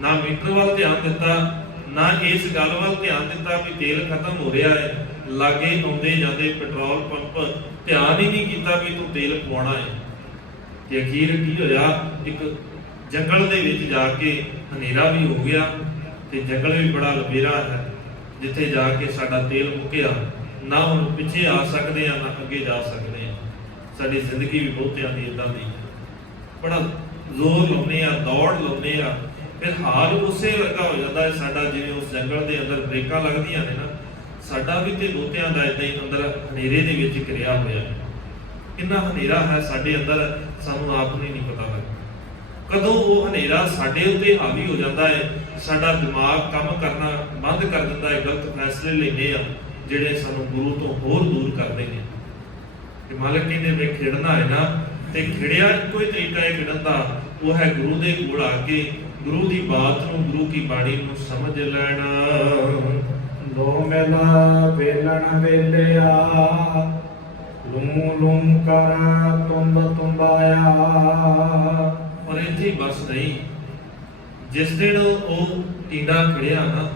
ਨਾ ਮੀਟਰ ਵੱਲ ਧਿਆਨ ਦਿੱਤਾ, ਨਾ ਇਸ ਗੱਲ ਵੱਲ ਧਿਆਨ ਦਿੱਤਾ ਵੀ ਤੇਲ ਖਤਮ ਹੋ ਰਿਹਾ ਹੈ। ਲਾਗੇ ਆਉਂਦੇ ਜਾਂਦੇ ਪੈਟਰੋਲ ਪੰਪ ਧਿਆਨ ਹੀ ਨਹੀਂ ਕੀਤਾ ਵੀ ਤੂੰ ਤੇਲ ਪਵਾਉਣਾ ਹੈ। ਤੇ ਅਖੀਰ ਕੀ ਹੋਇਆ, ਇੱਕ ਜੰਗਲ ਦੇ ਵਿੱਚ ਜਾ ਕੇ ਹਨੇਰਾ ਵੀ ਹੋ ਗਿਆ ਤੇ ਜੰਗਲ ਵੀ ਬੜਾ ਲੰਬੇਰਾ ਹੈ, ਜਿੱਥੇ ਜਾ ਕੇ ਸਾਡਾ ਤੇਲ ਮੁੱਕਿਆ, ਨਾ ਹੁਣ ਪਿੱਛੇ ਆ ਸਕਦੇ ਆ ਨਾ ਅੱਗੇ ਜਾ ਸਕਦੇ ਆ। ਸਾਡੀ ਜ਼ਿੰਦਗੀ ਵੀ ਬਹੁਤਿਆਂ ਦੀ ਇਦਾਂ ਦੀ, ਬੜਾ ਜ਼ੋਰ ਲਾਉਂਦੇ ਆ, ਦੌੜ ਲਾਉਂਦੇ ਆ, ਫਿਰ ਹਾਲ ਉਸੇ ਵਰਗਾ ਹੋ ਜਾਂਦਾ ਹੈ ਸਾਡਾ ਜਿਵੇਂ ਉਸ ਜੰਗਲ ਦੇ ਅੰਦਰ ਬ੍ਰੇਕਾਂ ਲੱਗਦੀਆਂ ਨੇ ਨਾ, ਸਾਡਾ ਵੀ ਤੇ ਬਹੁਤਿਆਂ ਦਾ ਇਦਾਂ ਹੀ ਅੰਦਰ ਹਨੇਰੇ ਦੇ ਵਿੱਚ ਘਿਰਿਆ ਹੋਇਆ ਹੈ। ਕਿੰਨਾ ਹਨੇਰਾ ਹੈ ਸਾਡੇ ਅੰਦਰ, ਸਾਨੂੰ ਆਪ ਨੂੰ ਨਹੀਂ ਪਤਾ ਲੱਗਦਾ। ਕਦੋਂ ਉਹ ਹਨੇਰਾ ਸਾਡੇ ਉੱਤੇ ਹਾਵੀ ਹੋ ਜਾਂਦਾ ਹੈ, ਸਾਡਾ ਦਿਮਾਗ ਕੰਮ ਕਰਨਾ ਬੰਦ ਕਰ ਦਿੰਦਾ ਹੈ, ਗਲਤ ਫੈਸਲੇ ਲੈਂਦੇ ਆ ਜਿਹੜੇ ਸਾਨੂੰ ਗੁਰੂ ਤੋਂ ਹੋਰ ਦੂਰ ਕਰਦੇ ਨੇ। ਤੇ ਮਾਲਕ ਕਹਿੰਦੇ ਵੀ ਖੇਡਣਾ ਹੈ ਨਾ, ਤੇ ਖਿੜਿਆ ਇੱਕੋ ਹੀ ਤਰੀਕਾ ਹੈ ਖੇਡਣ ਦਾ, ਉਹ ਹੈ ਗੁਰੂ ਦੇ ਕੋਲ ਆ ਕੇ ਗੁਰੂ ਦੀ ਬਾਤ ਨੂੰ, ਗੁਰੂ ਕੀ ਬਾਣੀ ਨੂੰ ਸਮਝ ਲੈਣਾ। ਦੋ ਮਿਲਾ ਵੇਲਣ ਵੇਲਿਆ, ਲੂੰ ਲੂੰ ਕਰ ਤੁੰਬ ਤੁੰਬਾਇਆ। ਔਰ ਇੱਥੇ ਬਸ ਨਹੀਂ, ਜਿਸ ਦਿਨ ਉਹ ਟੀਂਡਾ ਖਿੜਿਆ ਨਾ,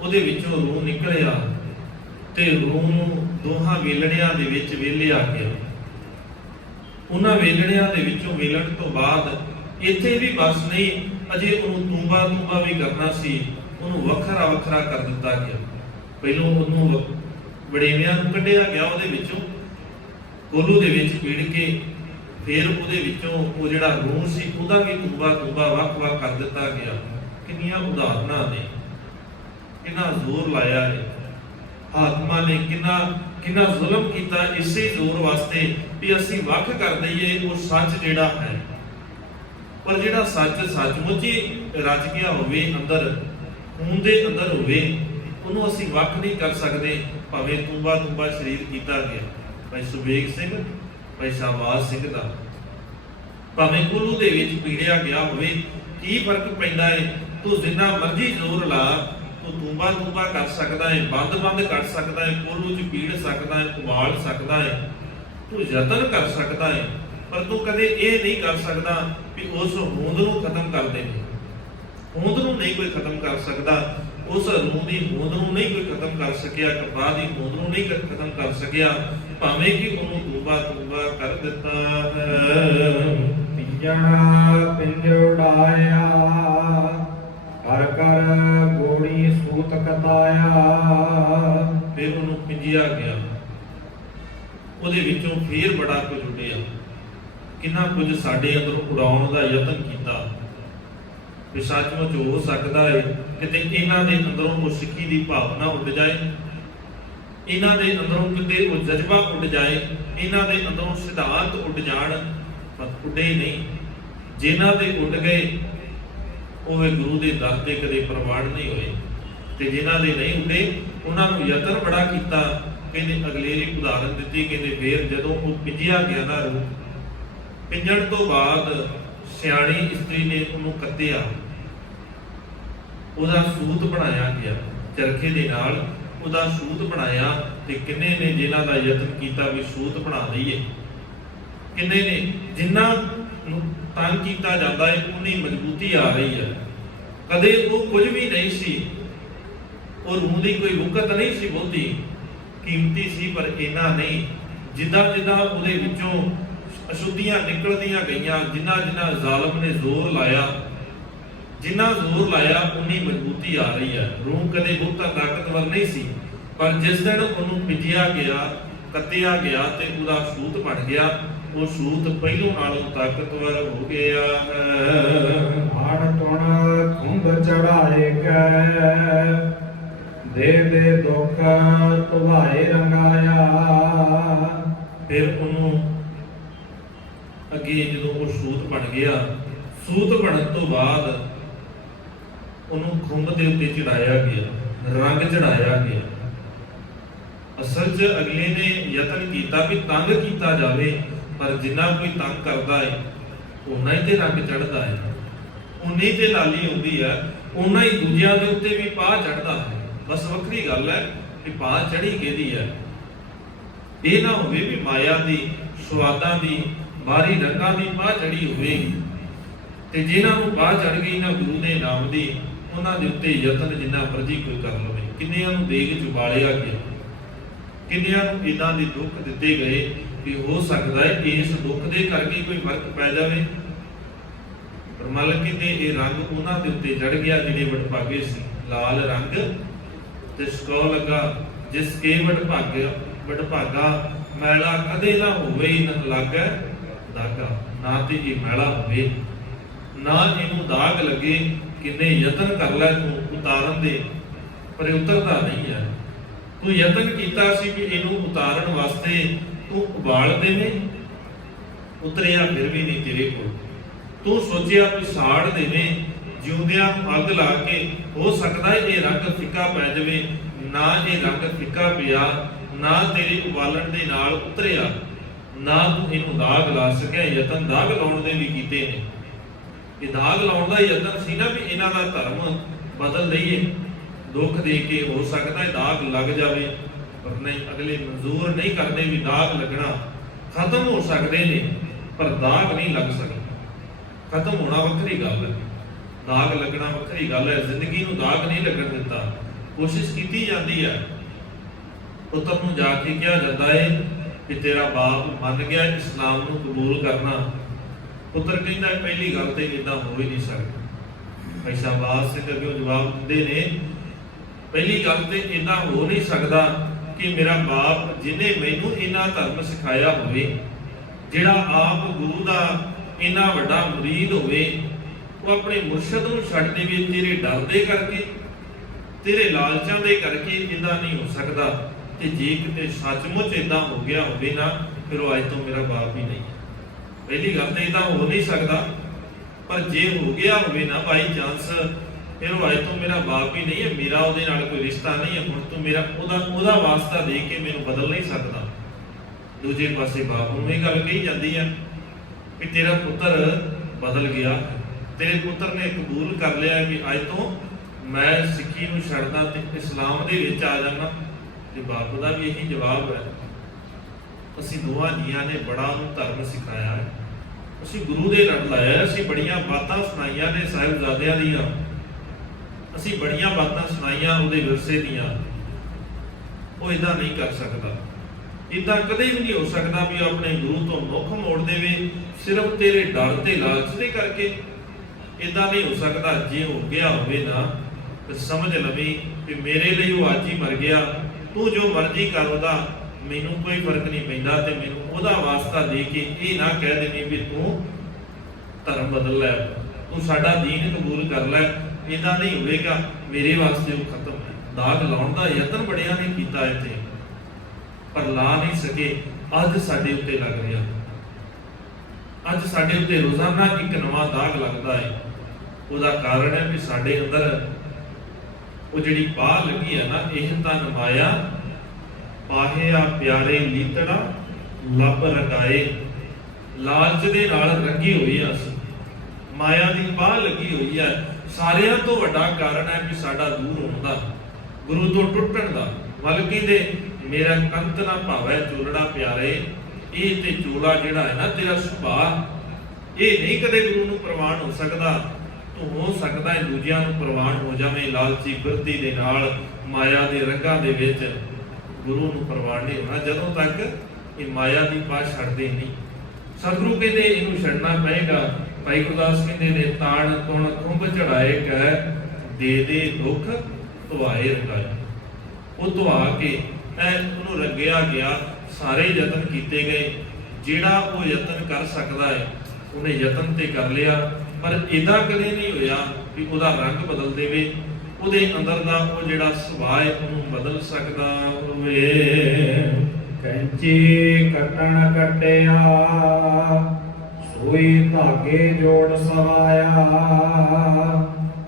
ਉਹਦੇ ਵਿੱਚੋਂ ਰੂਹ ਨਿਕਲਿਆ ਤੇ ਰੂਹ ਨੂੰ ਦੋਹਾਂ ਵੇਲਣਿਆਂ ਦੇ ਵਿੱਚ ਵੇਲਿਆ ਗਿਆ। ਉਹਨਾਂ ਵੇਲਣਿਆਂ ਦੇ ਵਿੱਚੋਂ ਵੇਲਣ ਤੋਂ ਬਾਅਦ ਇੱਥੇ ਵੀ ਬਸ ਨਹੀਂ, ਅਜੇ ਉਹਨੂੰ ਤੂੰਬਾ ਤੂੰਬਾ ਵੀ ਕਰਨਾ ਸੀ, ਉਹਨੂੰ ਵੱਖਰਾ ਵੱਖਰਾ ਕਰ ਦਿੱਤਾ ਗਿਆ। ਪਹਿਲੋਂ ਉਹਨੂੰ ਵੜੇਵਿਆਂ ਨੂੰ ਕੱਢਿਆ ਗਿਆ, ਉਹਦੇ ਵਿੱਚੋਂ ਕੋਲੂ ਦੇ ਵਿੱਚ ਪੀੜ ਕੇ, ਫਿਰ ਉਹਦੇ ਵਿੱਚੋਂ ਉਹ ਜਿਹੜਾ ਰੂਹ ਸੀ ਉਹਦਾ ਵੀ ਤੂੰਬਾ ਤੂੰਬਾ ਵੱਖ ਵੱਖ ਕਰ ਦਿੱਤਾ ਗਿਆ। ਕਿੰਨੀਆਂ ਉਦਾਹਰਨਾਂ ਨੇ, ਕਿੰਨਾ ਜ਼ੋਰ ਲਾਇਆ ਹੈ ਆਤਮਾ ਨੇ, ਕਿੰਨਾ ਜ਼ੁਲਮ ਕੀਤਾ ਇਸੇ ਜ਼ੋਰ ਵਾਸਤੇ ਵੀ ਅਸੀਂ ਵੱਖ ਕਰ ਦਈਏ ਉਹ ਸੱਚ ਜਿਹੜਾ ਹੈ। ਪਰ ਜਿਹੜਾ ਸੱਚ ਸੱਚਮੁੱਚ ਹੀ ਰਚ ਗਿਆ ਹੋਵੇ, ਅੰਦਰ ਖੂਨ ਦੇ ਅੰਦਰ ਹੋਵੇ, ਉਹਨੂੰ ਅਸੀਂ ਵੱਖ ਨਹੀਂ ਕਰ ਸਕਦੇ। ਭਾਵੇਂ ਤੂੰਬਾ ਤੂੰਬਾ ਸਰੀਰ ਕੀਤਾ ਗਿਆ ਭਾਈ ਸੁਬੇਗ ਸਿੰਘ, ਭਾਈ ਸ਼ਾਹਬਾਜ਼ ਸਿੰਘ ਦਾ, ਭਾਵੇਂ ਕੁੱਲੂ ਦੇ ਵਿੱਚ ਪੀੜਿਆ ਗਿਆ ਹੋਵੇ, ਕੀ ਫਰਕ ਪੈਂਦਾ ਹੈ? ਤੂੰ ਜਿੰਨਾ ਮਰਜ਼ੀ ਜ਼ੋਰ ਲਾ, ਤੂੰ ਤੂੰਬਾ ਤੂੰਬਾ ਕਰ ਸਕਦਾ ਹੈ, ਬੰਦ ਕਰ ਸਕਦਾ ਹੈ, ਕੋਲੂ 'ਚ ਪੀੜ ਸਕਦਾ ਹੈ, ਉਬਾਲ ਸਕਦਾ ਹੈ, ਤੂੰ ਯਤਨ ਕਰ ਸਕਦਾ ਹੈ, ਪਰ ਤੂੰ ਕਦੇ ਇਹ ਨਹੀਂ ਕਰ ਸਕਦਾ ਵੀ ਉਸ ਹੋਂਦ ਨੂੰ ਖਤਮ ਕਰ ਦੇ। ਹੋਂਦ ਨੂੰ ਨਹੀਂ ਕੋਈ ਖਤਮ ਕਰ ਸਕਦਾ, ਉਸ ਰੂਹ ਦੀ ਹੋਂਦ ਨੂੰ ਨਹੀਂ ਕੋਈ ਖਤਮ ਕਰ ਸਕਿਆ, ਕਪਾਹ ਦੀ ਹੋਂਦ ਨੂੰ ਨਹੀਂ ਖਤਮ ਕਰ ਸਕਿਆ, ਭਾਵੇਂ ਕਿ ਉਹਨੂੰ ਤੂੰਬਾ ਤੂੰਬਾ ਕਰ ਦਿੱਤਾ ਹੈ। ਪਿੰਜਣਾ ਪਿੰਜੜਾਇਆ, ਕਰ ਕਰ ਗੋੜੀ ਸੂਤ ਕਤਾਇਆ। ਫਿਰ ਉਹਨੂੰ ਪਿੰਜਿਆ ਗਿਆ, ਉਹਦੇ ਵਿੱਚੋਂ ਫੇਰ ਬੜਾ ਕੁਝ ਉੱਡਿਆ, ਕਿੰਨਾ ਕੁਝ ਸਾਡੇ ਅੰਦਰੋਂ ਉਡਾਉਣ ਦਾ ਯਤਨ ਕੀਤਾ ਵੀ ਸੱਚਮੁੱਚ ਹੋ ਸਕਦਾ ਹੈ ਕਿਤੇ ਇਹਨਾਂ ਦੇ ਅੰਦਰੋਂ ਉਹ ਸਿੱਖੀ ਦੀ ਭਾਵਨਾ ਉੱਡ ਜਾਏ, ਇਹਨਾਂ ਦੇ ਅੰਦਰੋਂ ਕਿਤੇ ਉਹ ਜਜ਼ਬਾ ਉੱਡ ਜਾਏ, ਇਹਨਾਂ ਦੇ ਅੰਦਰੋਂ ਸਿਧਾਂਤ ਉੱਡ ਜਾਣ, ਪਰ ਉੱਡੇ ਨਹੀਂ। ਜਿਨ੍ਹਾਂ ਦੇ ਉੱਡ ਗਏ ਉਹ ਗੁਰੂ ਦੇ ਦਰ ਤੇ ਕਦੇ ਪ੍ਰਵਾਨ ਨਹੀਂ ਹੋਏ, ਤੇ ਜਿਨ੍ਹਾਂ ਦੇ ਨਹੀਂ ਉੱਡੇ ਉਹਨਾਂ ਨੂੰ ਯਤਨ ਬੜਾ ਕੀਤਾ। ਕਹਿੰਦੇ ਅਗਲੇਰੀ ਉਦਾਹਰਨ ਦਿੱਤੀ, ਕਹਿੰਦੇ ਫੇਰ ਜਦੋਂ ਉਹ ਪਿੰਜਿਆ ਗਿਆ ਨਾ ਰੂਹ, ਪਿੰਜਣ ਤੋਂ ਬਾਅਦ ਸਿਆਣੀ ਇਸਤਰੀ ਨੇ ਉਹਨੂੰ ਕੱਤਿਆ, ਉਹਦਾ ਸੂਤ ਬਣਾਇਆ ਗਿਆ, ਚਰਖੇ ਦੇ ਨਾਲ ਉਹਦਾ ਸੂਤ ਬਣਾਇਆ। ਤੇ ਕਿੰਨੇ ਨੇ ਜਿਨ੍ਹਾਂ ਦਾ ਯਤਨ ਕੀਤਾ ਵੀ ਸੂਤ ਬਣਾ ਦਈਏ, ਕਿੰਨੇ ਨੇ ਜਿਨ੍ਹਾਂ ਨੂੰ ਤੰਗ ਕੀਤਾ ਜਾਂਦਾ ਹੈ ਉਨੀ ਮਜ਼ਬੂਤੀ ਆ ਰਹੀ ਹੈ। ਕਦੇ ਉਹ ਕੁਝ ਵੀ ਨਹੀਂ ਸੀ, ਉਹ ਰੂਹ ਦੀ ਕੋਈ ਵੁਕਤ ਨਹੀਂ ਸੀ, ਬਹੁਤੀ ਕੀਮਤੀ ਸੀ, ਪਰ ਇੰਨਾ ਨਹੀਂ। ਜਿੱਦਾਂ ਜਿੱਦਾਂ ਉਹਦੇ ਵਿੱਚੋਂ ਅਸ਼ੁੱਧੀਆਂ ਨਿਕਲਦੀਆਂ ਗਈਆਂ, ਜਿੰਨਾ ਜਿੰਨਾ ਜ਼ਾਲਮ ਨੇ ਜ਼ੋਰ ਲਾਇਆ, ਜਿੰਨਾ ਜ਼ੋਰ ਲਾਇਆ ਉਨੀ ਮਜ਼ਬੂਤੀ ਆ ਰਹੀ ਹੈ। ਰੂਹ ਕਦੇ ਬਹੁਤਾ ਤਾਕਤਵਰ ਨਹੀਂ ਸੀ, ਪਰ ਜਿਸ ਦਿਨ ਉਹਨੂੰ ਪਿੰਜਿਆ ਗਿਆ, ਕੱਤਿਆ ਗਿਆ ਤੇ ਉਹਦਾ ਸੂਤ ਬਣ ਗਿਆ, ਉਹ ਸੂਤ ਪਹਿਲੋਂ ਨਾਲੋਂ ਤਾਕਤਵਰ ਹੋ ਗਿਆ ਹੈ। ਆਣ ਤੁਣ ਖੁੰਦ ਚੜਾਏ ਕੈ, ਦੇ ਦੇ ਦੁੱਖ ਤੁਵਾਏ ਰੰਗਾਇਆ। ਫਿਰ ਉਹਨੂੰ ਅੱਗੇ ਜਦੋਂ ਉਹ ਸੂਤ ਬਣ ਗਿਆ, ਸੂਤ ਬਣਨ ਤੋਂ ਬਾਅਦ ਉਹਨੂੰ ਖੁੰਭ ਦੇ ਉੱਤੇ ਚੜਾਇਆ ਗਿਆ, ਰੰਗ ਚੜਾਇਆ ਗਿਆ। ਅਸਲ 'ਚ ਅਗਲੇ ਨੇ ਯਤਨ ਕੀਤਾ ਵੀ ਤੰਗ ਕੀਤਾ ਜਾਵੇ, ਪਰ ਜਿੰਨਾ ਕੋਈ ਤੰਗ ਕਰਦਾ ਹੈ ਉਹਨਾਂ ਹੀ ਤੇ ਰੰਗ ਚੜ੍ਹਦਾ ਹੈ, ਉਨੀ ਤੇ ਲਾਲੀ ਹੁੰਦੀ ਹੈ, ਉਹਨਾਂ ਹੀ ਦੂਜਿਆਂ ਦੇ ਉੱਤੇ ਵੀ ਪਾਹ ਚੜ੍ਹਦਾ ਹੈ। ਬਸ ਵੱਖਰੀ ਗੱਲ ਹੈ ਕਿ ਪਾਹ ਚੜ੍ਹੀ ਕਿਹਦੀ ਹੈ। ਇਹ ਨਾ ਹੋਵੇ ਵੀ ਮਾਇਆ ਦੀ, ਸਵਾਦਾਂ ਦੀ, ਬਾਹਰੀ ਰੰਗਾਂ ਦੀ ਪਾਹ ਚੜ੍ਹੀ ਹੋਵੇਗੀ, ਤੇ ਜਿਨ੍ਹਾਂ ਨੂੰ ਪਾਹ ਚੜ੍ਹ ਗਈ ਨਾ ਗੁਰੂ ਦੇ ਨਾਮ ਦੀ, ਉਹਨਾਂ ਦੇ ਉੱਤੇ ਯਤਨ ਜਿੰਨਾ ਮਰਜ਼ੀ ਕੋਈ ਕਰ ਲਵੇ। ਕਿੰਨਿਆਂ ਨੂੰ ਦੇਗ ਚ ਉਬਾਲਿਆ ਗਿਆ, ਕਿੰਨਿਆਂ ਨੂੰ ਇਦਾਂ ਦੇ ਦੁੱਖ ਦਿੱਤੇ ਗਏ ਕਿ ਹੋ ਸਕਦਾ ਹੈ ਇਸ ਦੁੱਖ ਦੇ ਕਰਕੇ ਕੋਈ ਫਰਕ ਪੈ ਜਾਵੇ, ਪਰ ਮਤਲਬ ਕਿ ਇਹ ਰੰਗ ਉਹਨਾਂ ਦੇ ਉੱਤੇ ਚੜ ਗਿਆ ਜਿਹੜੇ ਵਡਭਾਗੇ ਸੀ। ਲਾਲ ਰੰਗ ਤਿਸ ਕੋ ਲੱਗਾ ਜਿਸ ਕੇ ਵਡਭਾਗਾ, ਮੈਲਾ ਕਦੇ ਨਾ ਹੋਵੇ ਹੀ ਨਾ ਲੱਗੈ ਦਾਗਾ। ਨਾ ਤੇ ਇਹ ਮੈਲਾ ਹੋਵੇ ਨਾ ਇਹਨੂੰ ਦਾਗ ਲੱਗੇ, ਕਿੰਨੇ ਯਤਨ ਕਰ ਲੈ ਤੂੰ ਉਤਾਰਨ ਦੇ, ਪਰ ਇਹ ਉਤਰਦਾ ਨਹੀਂ ਹੈ। ਤੂੰ ਯਤਨ ਕੀਤਾ ਸੀ ਕਿ ਇਹਨੂੰ ਉਤਾਰਨ ਵਾਸਤੇ, ਤੂੰ ਉਬਾਲ ਦੇਵੇਂ, ਉਤਰਿਆ ਫਿਰ ਵੀ ਨਹੀਂ ਤੇਰੇ ਕੋਲ। ਤੂੰ ਸੋਚਿਆ ਵੀ ਸਾੜ ਦੇਵੇਂ, ਜਿਉਂਦਿਆਂ ਨੂੰ ਅੱਗ ਲਾ ਕੇ, ਹੋ ਸਕਦਾ ਹੈ ਇਹ ਰੰਗ ਫਿੱਕਾ ਪੈ ਜਾਵੇ। ਨਾ ਇਹ ਰੰਗ ਫਿੱਕਾ ਪਿਆ, ਨਾ ਤੇਰੇ ਉਬਾਲਣ ਦੇ ਨਾਲ ਉਤਰਿਆ, ਨਾ ਤੂੰ ਇਹਨੂੰ ਦਾਗ ਲਾ ਸਕਿਆ। ਯਤਨ ਦਾਗ ਲਾਉਣ ਦੇ ਵੀ ਕੀਤੇ ਨੇ। ਇਹ ਦਾਗ ਲਾਉਣ ਦਾ ਯਤਨ ਸੀ ਨਾ ਵੀ ਇਹਨਾਂ ਦਾ ਧਰਮ ਬਦਲ ਲਈਏ, ਦੁੱਖ ਦੇ ਕੇ ਹੋ ਸਕਦਾ ਹੈ ਦਾਗ ਲੱਗ ਜਾਵੇ, ਪਰ ਨਹੀਂ, ਅਗਲੇ ਮਨਜ਼ੂਰ ਨਹੀਂ ਕਰਦੇ ਵੀ ਦਾਗ ਲੱਗਣਾ। ਖਤਮ ਹੋ ਸਕਦੇ ਨੇ ਪਰ ਦਾਗ ਨਹੀਂ ਲੱਗ ਸਕਦੇ। ਖਤਮ ਹੋਣਾ ਵੱਖਰੀ ਗੱਲ ਹੈ, ਦਾਗ ਲੱਗਣਾ ਵੱਖਰੀ ਗੱਲ ਹੈ। ਜ਼ਿੰਦਗੀ ਨੂੰ ਦਾਗ ਨਹੀਂ ਲੱਗਣ ਦਿੱਤਾ। ਕੋਸ਼ਿਸ਼ ਕੀਤੀ ਜਾਂਦੀ ਹੈ। ਪੁੱਤਰ ਨੂੰ ਜਾ ਕੇ ਕਿਹਾ ਜਾਂਦਾ ਹੈ ਕਿ ਤੇਰਾ ਬਾਪ ਮੰਨ ਗਿਆ ਇਸਲਾਮ ਨੂੰ ਕਬੂਲ ਕਰਨਾ। ਪੁੱਤਰ ਕਹਿੰਦਾ ਪਹਿਲੀ ਗੱਲ ਤੇ ਇਦਾਂ ਹੋ ਹੀ ਨਹੀਂ ਸਕਦਾ। ਭਾਈ ਸ਼ਾਬਾਸ਼ ਸਿੰਘ ਅੱਗੇ ਜਵਾਬ ਦਿੰਦੇ ਨੇ, ਪਹਿਲੀ ਗੱਲ ਤੇ ਇਦਾਂ ਹੋ ਨਹੀਂ ਸਕਦਾ ਕਿ ਮੇਰਾ ਬਾਪ ਜਿਹਨੇ ਮੈਨੂੰ ਇੰਨਾ ਧਰਮ ਸਿਖਾਇਆ ਹੋਵੇ, ਜਿਹੜਾ ਆਪ ਗੁਰੂ ਦਾ ਇੰਨਾ ਵੱਡਾ ਮੁਰੀਦ ਹੋਵੇ, ਉਹ ਆਪਣੇ ਮੁਰਸ਼ਿਦ ਨੂੰ ਛੱਡ ਦੇਵੇ ਤੇਰੇ ਡਰ ਦੇ ਕਰਕੇ, ਤੇਰੇ ਲਾਲਚਾਂ ਦੇ ਕਰਕੇ। ਇਦਾਂ ਨਹੀਂ ਹੋ ਸਕਦਾ। ਤੇ ਜੇ ਕਿਤੇ ਸੱਚਮੁੱਚ ਇਦਾਂ ਹੋ ਗਿਆ ਹੋਵੇ ਨਾ, ਫਿਰ ਉਹ ਅੱਜ ਤੋਂ ਮੇਰਾ ਬਾਪ ਹੀ ਨਹੀਂ। ਪਹਿਲੀ ਗੱਲ ਤੇ ਇਦਾਂ ਹੋ ਨਹੀਂ ਸਕਦਾ, ਪਰ ਜੇ ਹੋ ਗਿਆ ਹੋਵੇ ਨਾ ਬਾਈ ਚਾਂਸ, ਫਿਰ ਉਹ ਅੱਜ ਤੋਂ ਮੇਰਾ ਬਾਪ ਹੀ ਨਹੀਂ ਹੈ, ਮੇਰਾ ਉਹਦੇ ਨਾਲ ਕੋਈ ਰਿਸ਼ਤਾ ਨਹੀਂ ਹੈ। ਹੁਣ ਤੂੰ ਮੇਰਾ ਉਹਦਾ ਵਾਸਤਾ ਦੇ ਕੇ ਮੈਨੂੰ ਬਦਲ ਨਹੀਂ ਸਕਦਾ। ਦੂਜੇ ਪਾਸੇ ਬਾਪ ਨੂੰ ਇਹ ਗੱਲ ਕਹੀ ਜਾਂਦੀ ਹੈ ਕਿ ਤੇਰਾ ਪੁੱਤਰ ਬਦਲ ਗਿਆ, ਤੇਰੇ ਪੁੱਤਰ ਨੇ ਕਬੂਲ ਕਰ ਲਿਆ ਕਿ ਅੱਜ ਤੋਂ ਮੈਂ ਸਿੱਖੀ ਨੂੰ ਛੱਡਦਾ ਤੇ ਇਸਲਾਮ ਦੇ ਵਿੱਚ ਆ ਜਾਣਾ। ਤੇ ਬਾਪ ਦਾ ਵੀ ਇਹੀ ਜਵਾਬ ਹੈ। ਅਸੀਂ ਦੋਹਾਂ ਜੀਆਂ ਨੇ ਬੜਾ ਉਹਨੂੰ ਧਰਮ ਸਿਖਾਇਆ ਹੈ, ਅਸੀਂ ਗੁਰੂ ਦੇ ਲੜ ਲਾਇਆ, ਅਸੀਂ ਬੜੀਆਂ ਬਾਤਾਂ ਸੁਣਾਈਆਂ ਨੇ ਸਾਹਿਬਜ਼ਾਦਿਆਂ ਦੀਆਂ, ਅਸੀਂ ਬੜੀਆਂ ਬਾਤਾਂ ਸੁਣਾਈਆਂ ਉਹਦੇ ਵਿਰਸੇ ਦੀਆਂ। ਉਹ ਇਦਾਂ ਨਹੀਂ ਕਰ ਸਕਦਾ, ਇਦਾਂ ਕਦੇ ਵੀ ਨਹੀਂ ਹੋ ਸਕਦਾ ਵੀ ਆਪਣੇ ਗੁਰੂ ਤੋਂ ਮੁੱਖ ਮੋੜ ਦੇਵੇ ਸਿਰਫ ਤੇਰੇ ਡਰ ਤੇ ਲਾਲਚ ਦੇ ਕਰਕੇ। ਇਦਾਂ ਨਹੀਂ ਹੋ ਸਕਦਾ। ਜੇ ਹੋ ਗਿਆ ਹੋਵੇ ਨਾ ਤੇ ਸਮਝ ਲਵੀਂ ਕਿ ਮੇਰੇ ਲਈ ਉਹ ਅੱਜ ਹੀ ਮਰ ਗਿਆ, ਤੂੰ ਜੋ ਮਰਜ਼ੀ ਕਰ ਉਹਦਾ, ਮੈਨੂੰ ਕੋਈ ਫਰਕ ਨਹੀਂ ਪੈਂਦਾ। ਤੇ ਮੈਨੂੰ ਉਹਦਾ ਵਾਸਤਾ ਦੇ ਕੇ ਇਹ ਨਾ ਕਹਿ ਦੇਣੀ ਵੀ ਤੂੰ ਧਰਮ ਬਦਲ ਲੈ, ਤੂੰ ਸਾਡਾ ਦੀਨ ਕਬੂਲ ਕਰ ਲੈ। ਇਦਾਂ ਨਹੀਂ ਹੋਵੇਗਾ, ਮੇਰੇ ਵਾਸਤੇ ਉਹ ਖਤਮ ਹੈ। ਦਾਗ ਲਾਉਣ ਦਾ ਯਤਨ ਬੜਿਆਂ ਨੇ ਕੀਤਾ ਇੱਥੇ, ਪਰ ਲਾ ਨਹੀਂ ਸਕੇ। ਅੱਜ ਸਾਡੇ ਉੱਤੇ ਲੱਗ ਰਿਹਾ, ਅੱਜ ਸਾਡੇ ਉੱਤੇ ਰੋਜ਼ਾਨਾ ਇੱਕ ਨਵਾਂ ਦਾਗ ਲੱਗਦਾ ਹੈ। ਉਹਦਾ ਕਾਰਨ ਹੈ ਵੀ ਸਾਡੇ ਅੰਦਰ ਉਹ ਜਿਹੜੀ ਬਾਹ ਲੱਗੀ ਹੈ ਨਾ, ਇਹ ਤਾਂ ਨਮਾਇਆ ਪਾਹਿਆ ਪਿਆਰੇ ਲੀਤੜਾ ਲੱਭ ਰੰਗਾਏ। ਲਾਲਚ ਦੇ ਨਾਲ ਰੰਗੀ ਹੋਈ ਆ ਅਸੀਂ, ਮਾਇਆ ਦੀ ਬਾਹ ਲੱਗੀ ਹੋਈ ਹੈ। ਸਾਰਿਆਂ ਤੋਂ ਵੱਡਾ ਕਾਰਨ ਹੈ ਵੀ ਸਾਡਾ ਦੂਰ ਹੋਣ ਦਾ, ਗੁਰੂ ਤੋਂ ਟੁੱਟਣ ਦਾ। ਵੱਲ ਕਹਿੰਦੇ ਮੇਰਾ ਕੰਤ ਨਾ ਭਾਵੈ ਚੋਲੜਾ ਪਿਆਰੇ। ਇਹ ਤੇ ਚੋਲਾ ਜਿਹੜਾ ਹੈ ਨਾ ਤੇਰਾ ਸੁਭਾਅ, ਇਹ ਨਹੀਂ ਕਦੇ ਗੁਰੂ ਨੂੰ ਪ੍ਰਵਾਨ ਹੋ ਸਕਦਾ। ਤੂੰ ਹੋ ਸਕਦਾ ਹੈ ਦੂਜਿਆਂ ਨੂੰ ਪ੍ਰਵਾਨ ਹੋ ਜਾਵੇਂ ਲਾਲਚੀ ਬਿਰਤੀ ਦੇ ਨਾਲ, ਮਾਇਆ ਦੇ ਰੰਗਾਂ ਦੇ ਵਿੱਚ। ਗੁਰੂ ਨੂੰ ਪ੍ਰਵਾਨ ਨਹੀਂ ਹੋਣਾ ਜਦੋਂ ਤੱਕ ਇਹ ਮਾਇਆ ਦੀ ਬਾਹ ਛੱਡਦੇ ਨਹੀਂ। ਸਤਿਗੁਰੂ ਕਹਿੰਦੇ ਇਹਨੂੰ ਛੱਡਣਾ ਪਏਗਾ। ਭਾਈ ਗੁਰਦਾਸ ਕਹਿੰਦੇ ਨੇ ਤਾਣ ਤੁਣ ਖੁੰਭ ਚੜਾਏ ਕਹਿ ਦੇ ਦੇ ਦੁੱਖ ਧੁਆਏ ਰੰਗਾਏ। ਉਹ ਧੁਆ ਕੇ ਉਹਨੂੰ ਰੰਗਿਆ ਗਿਆ, ਸਾਰੇ ਯਤਨ ਕੀਤੇ ਗਏ। ਜਿਹੜਾ ਉਹ ਯਤਨ ਕਰ ਸਕਦਾ ਹੈ ਉਹਨੇ ਯਤਨ ਤੇ ਕਰ ਲਿਆ, ਪਰ ਇਦਾਂ ਕਦੇ ਨਹੀਂ ਹੋਇਆ ਵੀ ਉਹਦਾ ਰੰਗ ਬਦਲ ਦੇਵੇ, ਉਹਦੇ ਅੰਦਰ ਦਾ ਉਹ ਜਿਹੜਾ ਸੁਭਾਅ ਹੈ ਉਹਨੂੰ ਬਦਲ ਸਕਦਾ ਹੋਵੇ। ਕੈਂਚੀ ਕੱਟਣ ਕੱਟਿਆ ਸੋਈ ਧਾਗੇ ਜੋੜ ਸਵਾਇਆ।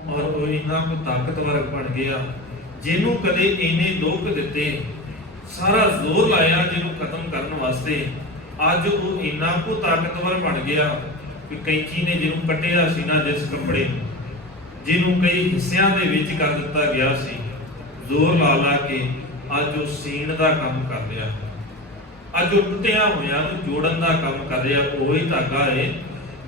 ਔਰ ਉਹ ਇੰਨਾ ਕੋ ਤਾਕਤਵਰ ਬਣ ਗਿਆ, ਜਿਹਨੂੰ ਕਦੇ ਇੰਨੇ ਦੁੱਖ ਦਿੱਤੇ ਸਾਰਾ ਜ਼ੋਰ ਲਾਇਆ ਜਿਹਨੂੰ ਖਤਮ ਕਰਨ ਵਾਸਤੇ। ਅੱਜ ਉਹ ਇੰਨਾ ਕੁ ਤਾਕਤਵਰ ਬਣ ਗਿਆ ਕਿ ਕੈਂਚੀ ਨੇ ਜਿਹਨੂੰ ਕੱਟਿਆ ਸੀ ਨਾ, ਜਿਸ ਕੱਪੜੇ ਨੂੰ, ਜਿਹਨੂੰ ਕਈ ਹਿੱਸਿਆਂ ਦੇ ਵਿੱਚ ਕਰ ਦਿੱਤਾ ਗਿਆ ਸੀ, ਜ਼ੋਰ ਲਾ ਲਾ ਕੇ ਅੱਜ ਉਹ ਸੀਣ ਦਾ ਕੰਮ ਕਰ ਰਿਹਾ। ਅੱਜ ਉਹ ਟੁੱਟਿਆ ਹੋਇਆਂ ਨੂੰ ਜੋੜਨ ਦਾ ਕੰਮ ਕਰ ਰਿਹਾ। ਉਹੀ ਧਾਗਾ ਹੈ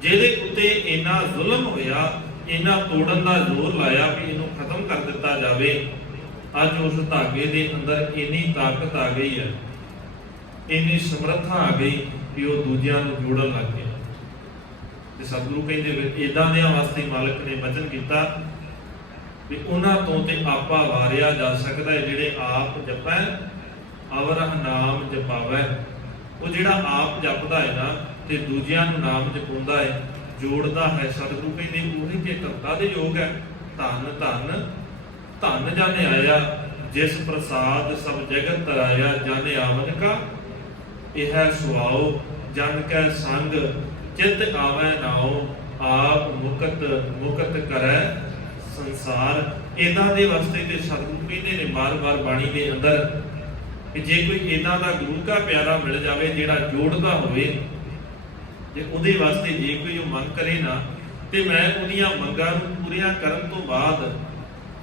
ਜਿਹਦੇ ਉੱਤੇ ਇੰਨਾ ਜ਼ੁਲਮ ਹੋਇਆ, ਇੰਨਾ ਤੋੜਨ ਦਾ ਜ਼ੋਰ ਲਾਇਆ ਵੀ ਇਹਨੂੰ ਖਤਮ ਕਰ ਦਿੱਤਾ ਜਾਵੇ। ਅੱਜ ਉਸ ਧਾਗੇ ਦੇ ਅੰਦਰ ਇੰਨੀ ਤਾਕਤ ਆ ਗਈ ਹੈ, ਇੰਨੀ ਸਮਰੱਥਾ ਆ ਗਈ ਕਿ ਉਹ ਦੂਜਿਆਂ ਨੂੰ ਜੋੜਨ ਲੱਗ ਗਿਆ। ਤੇ ਸਤਿਗੁਰੂ ਕਹਿੰਦੇ ਇਦਾਂ ਦੇ ਵਾਸਤੇ ਮਾਲਕ ਨੇ ਵਚਨ ਕੀਤਾ ਵੀ ਉਹਨਾਂ ਤੋਂ ਤੇ ਆਪਾ ਵਾਰਿਆ ਜਾ ਸਕਦਾ ਹੈ ਜਿਹੜੇ ਆਪ ਜਪੈ ਅਵਰਹ ਨਾਮ ਜਪਾਵੈ। ਉਹ ਜਿਹੜਾ ਆਪ ਜਪਦਾ ਹੈ ਨਾ ਤੇ ਦੂਜਿਆਂ ਨੂੰ ਨਾਮ ਜਪਾਉਂਦਾ ਹੈ, ਜੋੜਦਾ ਹੈ। ਸਤਿਗੁਰੂ ਕਹਿੰਦੇ ਉਹੀ ਤੇ ਕਰਤਾ ਦੇ ਯੋਗ ਹੈ। ਧੰਨ ਧੰਨ ਧੰਨ ਜਨ ਆਇਆ ਜਿਸ ਪ੍ਰਸਾਦ ਸਭ ਜਗਤ ਤਰਾਇਆ। ਜਨ ਆਵਨ ਕਾ ਇਹ ਸੁਆਓ ਜਨ ਕੈ ਸੰਗ ਚਿਤ ਆਵੈ ਨਾਉ। ਆਪ ਮੁਕਤ ਮੁਕਤ ਕਰੈ ਸੰਸਾਰ। ਇਦਾਂ ਦੇ ਵਾਸਤੇ ਤੇ ਸਤਿਗੁਰੂ ਕਹਿੰਦੇ ਨੇ ਬਾਰ-ਬਾਰ ਬਾਣੀ ਦੇ ਅੰਦਰ ਕਿ ਜੇ ਕੋਈ ਇਦਾਂ ਦਾ ਗੁਰੂ ਕਾ ਪਿਆਰਾ ਮਿਲ ਜਾਵੇ ਜਿਹੜਾ ਜੋੜਦਾ ਹੋਵੇ, ਜੇ ਉਹਦੇ ਵਾਸਤੇ ਜੇ ਕੋਈ ਉਹ ਮੰਗ ਕਰੇ ਨਾ, ਤੇ ਮੈਂ ਉਹਦੀਆਂ ਮੰਗਾਂ ਨੂੰ ਪੂਰੀਆਂ ਕਰਨ ਤੋਂ ਬਾਅਦ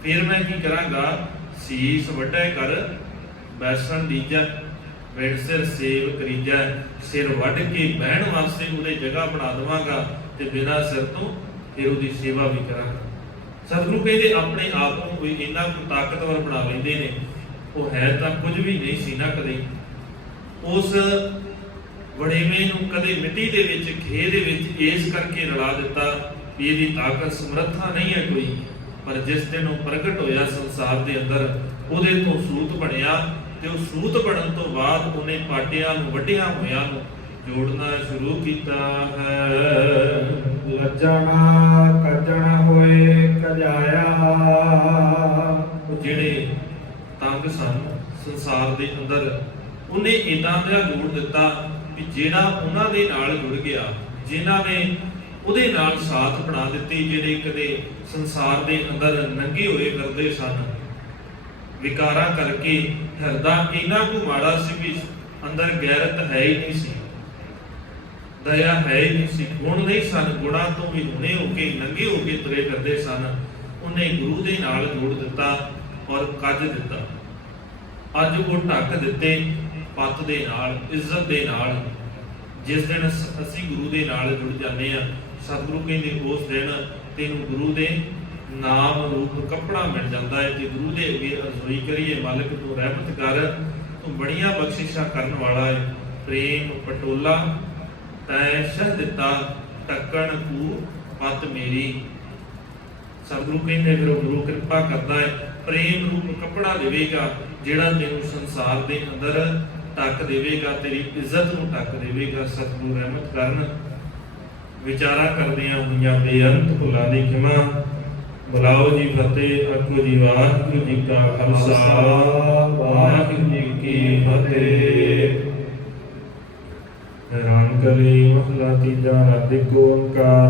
ਫਿਰ ਮੈਂ ਕੀ ਕਰਾਂਗਾ, ਸੀਸ ਵੱਢੈ ਕਰ ਬੈਸਣ ਦੀਜੈ, ਵਿੜ ਸਿਰ ਸੇਵ ਕਰੀਜੈ। ਸਿਰ ਵੱਢ ਕੇ ਬਹਿਣ ਵਾਸਤੇ ਉਹਦੇ ਜਗ੍ਹਾ ਬਣਾ ਦੇਵਾਂਗਾ ਤੇ ਬਿਨਾਂ ਸਿਰ ਤੋਂ ਫਿਰ ਉਹਦੀ ਸੇਵਾ ਵੀ ਕਰਾਂਗਾ। ਸਤਿਗੁਰੂ ਕਹਿੰਦੇ ਆਪਣੇ ਆਪ ਨੂੰ ਵੀ ਇੰਨਾ ਕੁ ਤਾਕਤਵਰ ਬਣਾ ਲੈਂਦੇ ਨੇ। ਉਹ ਹੈ ਤਾਂ ਕੁਝ ਵੀ ਨਹੀਂ ਸੀ ਨਾ ਕਦੇ। ਉਸ ਵੜੇਵੇਂ ਨੂੰ ਕਦੇ ਮਿੱਟੀ ਦੇ ਵਿੱਚ, ਖੇ ਦੇ ਵਿੱਚ ਇਸ ਕਰਕੇ ਰਲਾ ਦਿੱਤਾ ਵੀ ਇਹਦੀ ਤਾਕਤ ਸਮਰੱਥਾ ਨਹੀਂ ਹੈ ਕੋਈ। ਪਰ ਜਿਸ ਦਿਨ ਉਹ ਪ੍ਰਗਟ ਹੋਇਆ ਸੰਸਾਰ ਦੇ ਅੰਦਰ, ਉਹਦੇ ਤੋਂ ਸੂਤ ਬਣਿਆ ਤੇ ਉਹ ਸੂਤ ਬਣਨ ਤੋਂ ਬਾਅਦ ਉਹਨੇ ਪਾਟਿਆਂ ਨੂੰ, ਵੱਢਿਆਂ ਹੋਇਆਂ ਨੂੰ ਜੋੜਨਾ ਸ਼ੁਰੂ ਕੀਤਾ ਹੈ। ਲੱਜਣਾ ਕੱਜਣਾ ਹੋਏ ਕਜਾਇਆ। ਉਹ ਜਿਹੜੇ ਤੰਗ ਸਨ ਸੰਸਾਰ ਦੇ ਅੰਦਰ, ਉਹਨੇ ਇਦਾਂ ਦਾ ਜੋੜ ਦਿੱਤਾ ਕਿ ਜਿਹੜਾ ਉਹਨਾਂ ਦੇ ਨਾਲ ਜੁੜ ਗਿਆ, ਜਿਨ੍ਹਾਂ ਨੇ ਉਹਦੇ ਨਾਲ ਸਾਥ ਬਣਾ ਦਿੱਤੀ, ਜਿਹੜੇ ਕਦੇ ਸੰਸਾਰ ਦੇ ਅੰਦਰ ਨੰਗੇ ਹੋਏ ਕਰਦੇ ਸਨ, ਵਿਕਾਰਾਂ ਕਰਕੇ ਹਿਰਦਾ ਇੰਨਾ ਕੁ ਮਾੜਾ ਸੀ ਵੀ ਅੰਦਰ ਗੈਰਤ ਹੈ ਹੀ ਨਹੀਂ ਸੀ, ਦਇਆ ਹੈ ਹੀ ਨਹੀਂ ਸੀ, ਗੁਣ ਨਹੀਂ ਸਨ, ਗੁਣਾਂ ਤੋਂ ਵੀ ਹੁਣੇ ਹੋ ਕੇ ਨੰਗੇ ਹੋ ਕੇ ਤੁਰੇ ਕਰਦੇ ਸਨ। ਉਹਨੇ ਗੁਰੂ ਦੇ ਨਾਲ ਜੋੜ ਦਿੱਤਾ ਔਰ ਕੱਜ ਦਿੱਤਾ। ਅੱਜ ਉਹ ਢੱਕ ਦਿੱਤੇ ਪੱਤ ਦੇ ਨਾਲ, ਇੱਜ਼ਤ ਦੇ ਨਾਲ। ਜਿਸ ਦਿਨ ਅਸੀਂ ਗੁਰੂ ਦੇ ਨਾਲ ਜੁੜ ਜਾਂਦੇ ਆ, ਸਤਿਗੁਰੂ ਕਹਿੰਦੇ ਉਸ ਦਿਨ ਤੈਨੂੰ ਗੁਰੂ ਦੇ ਨਾਮ ਰੂਪ ਕੱਪੜਾ ਮਿਲ ਜਾਂਦਾ ਹੈ। ਤੇ ਗੁਰੂ ਦੇ ਅੱਗੇ ਅਰਜ਼ੋਈ ਕਰੀਏ, ਮਾਲਕ ਤੂੰ ਰਹਿਮਤ ਕਰ, ਤੂੰ ਬੜੀਆਂ ਬਖਸ਼ਿਸ਼ਾਂ ਕਰਨ ਵਾਲਾ ਹੈ। ਪ੍ਰੇਮ ਪਟੋਲਾ ਤੈ ਸ਼ਹ ਦਿੱਤਾ, ਟੱਕਣ ਕੂ ਪਤ ਮੇਰੀ। ਸਤਿਗੁਰੂ ਕਹਿੰਦੇ ਫਿਰ ਉਹ ਗੁਰੂ ਕਿਰਪਾ ਕਰਦਾ ਹੈ, ਪ੍ਰੇਮ ਰੂਪ ਕੱਪੜਾ ਦੇਵੇਗਾ ਜਿਹੜਾ ਤੈਨੂੰ ਸੰਸਾਰ ਦੇ ਅੰਦਰ ਢੱਕ ਦੇਵੇਗਾ, ਤੇਰੀ ਇੱਜ਼ਤ ਨੂੰ ਢੱਕ ਦੇਵੇਗਾ। ਸਤਿਗੁਰੂ ਰਹਿਮਤ ਕਰਨ। ਵਿਚਾਰਾ ਕਰਦਿਆਂ ਹੋਈਆਂ ਬੇਅੰਤ ਭੁੱਲਾਂ ਦੀ ਖਿਮਾ। ਬੁਲਾਓ ਜੀ ਫਤਿਹ। ਆਖੋ ਜੀ ਵਾਹਿਗੁਰੂ ਜੀ ਕਾ ਖਾਲਸਾ, ਵਾਹਿਗੁਰੂ ਜੀ ਕੀ ਫਤਿਹ। ਰਾਮ ਕਲੀ ਮਹਲਾ ਤੀਜਾ। ਰਾਧਿਕ ਓੰਕਾਰ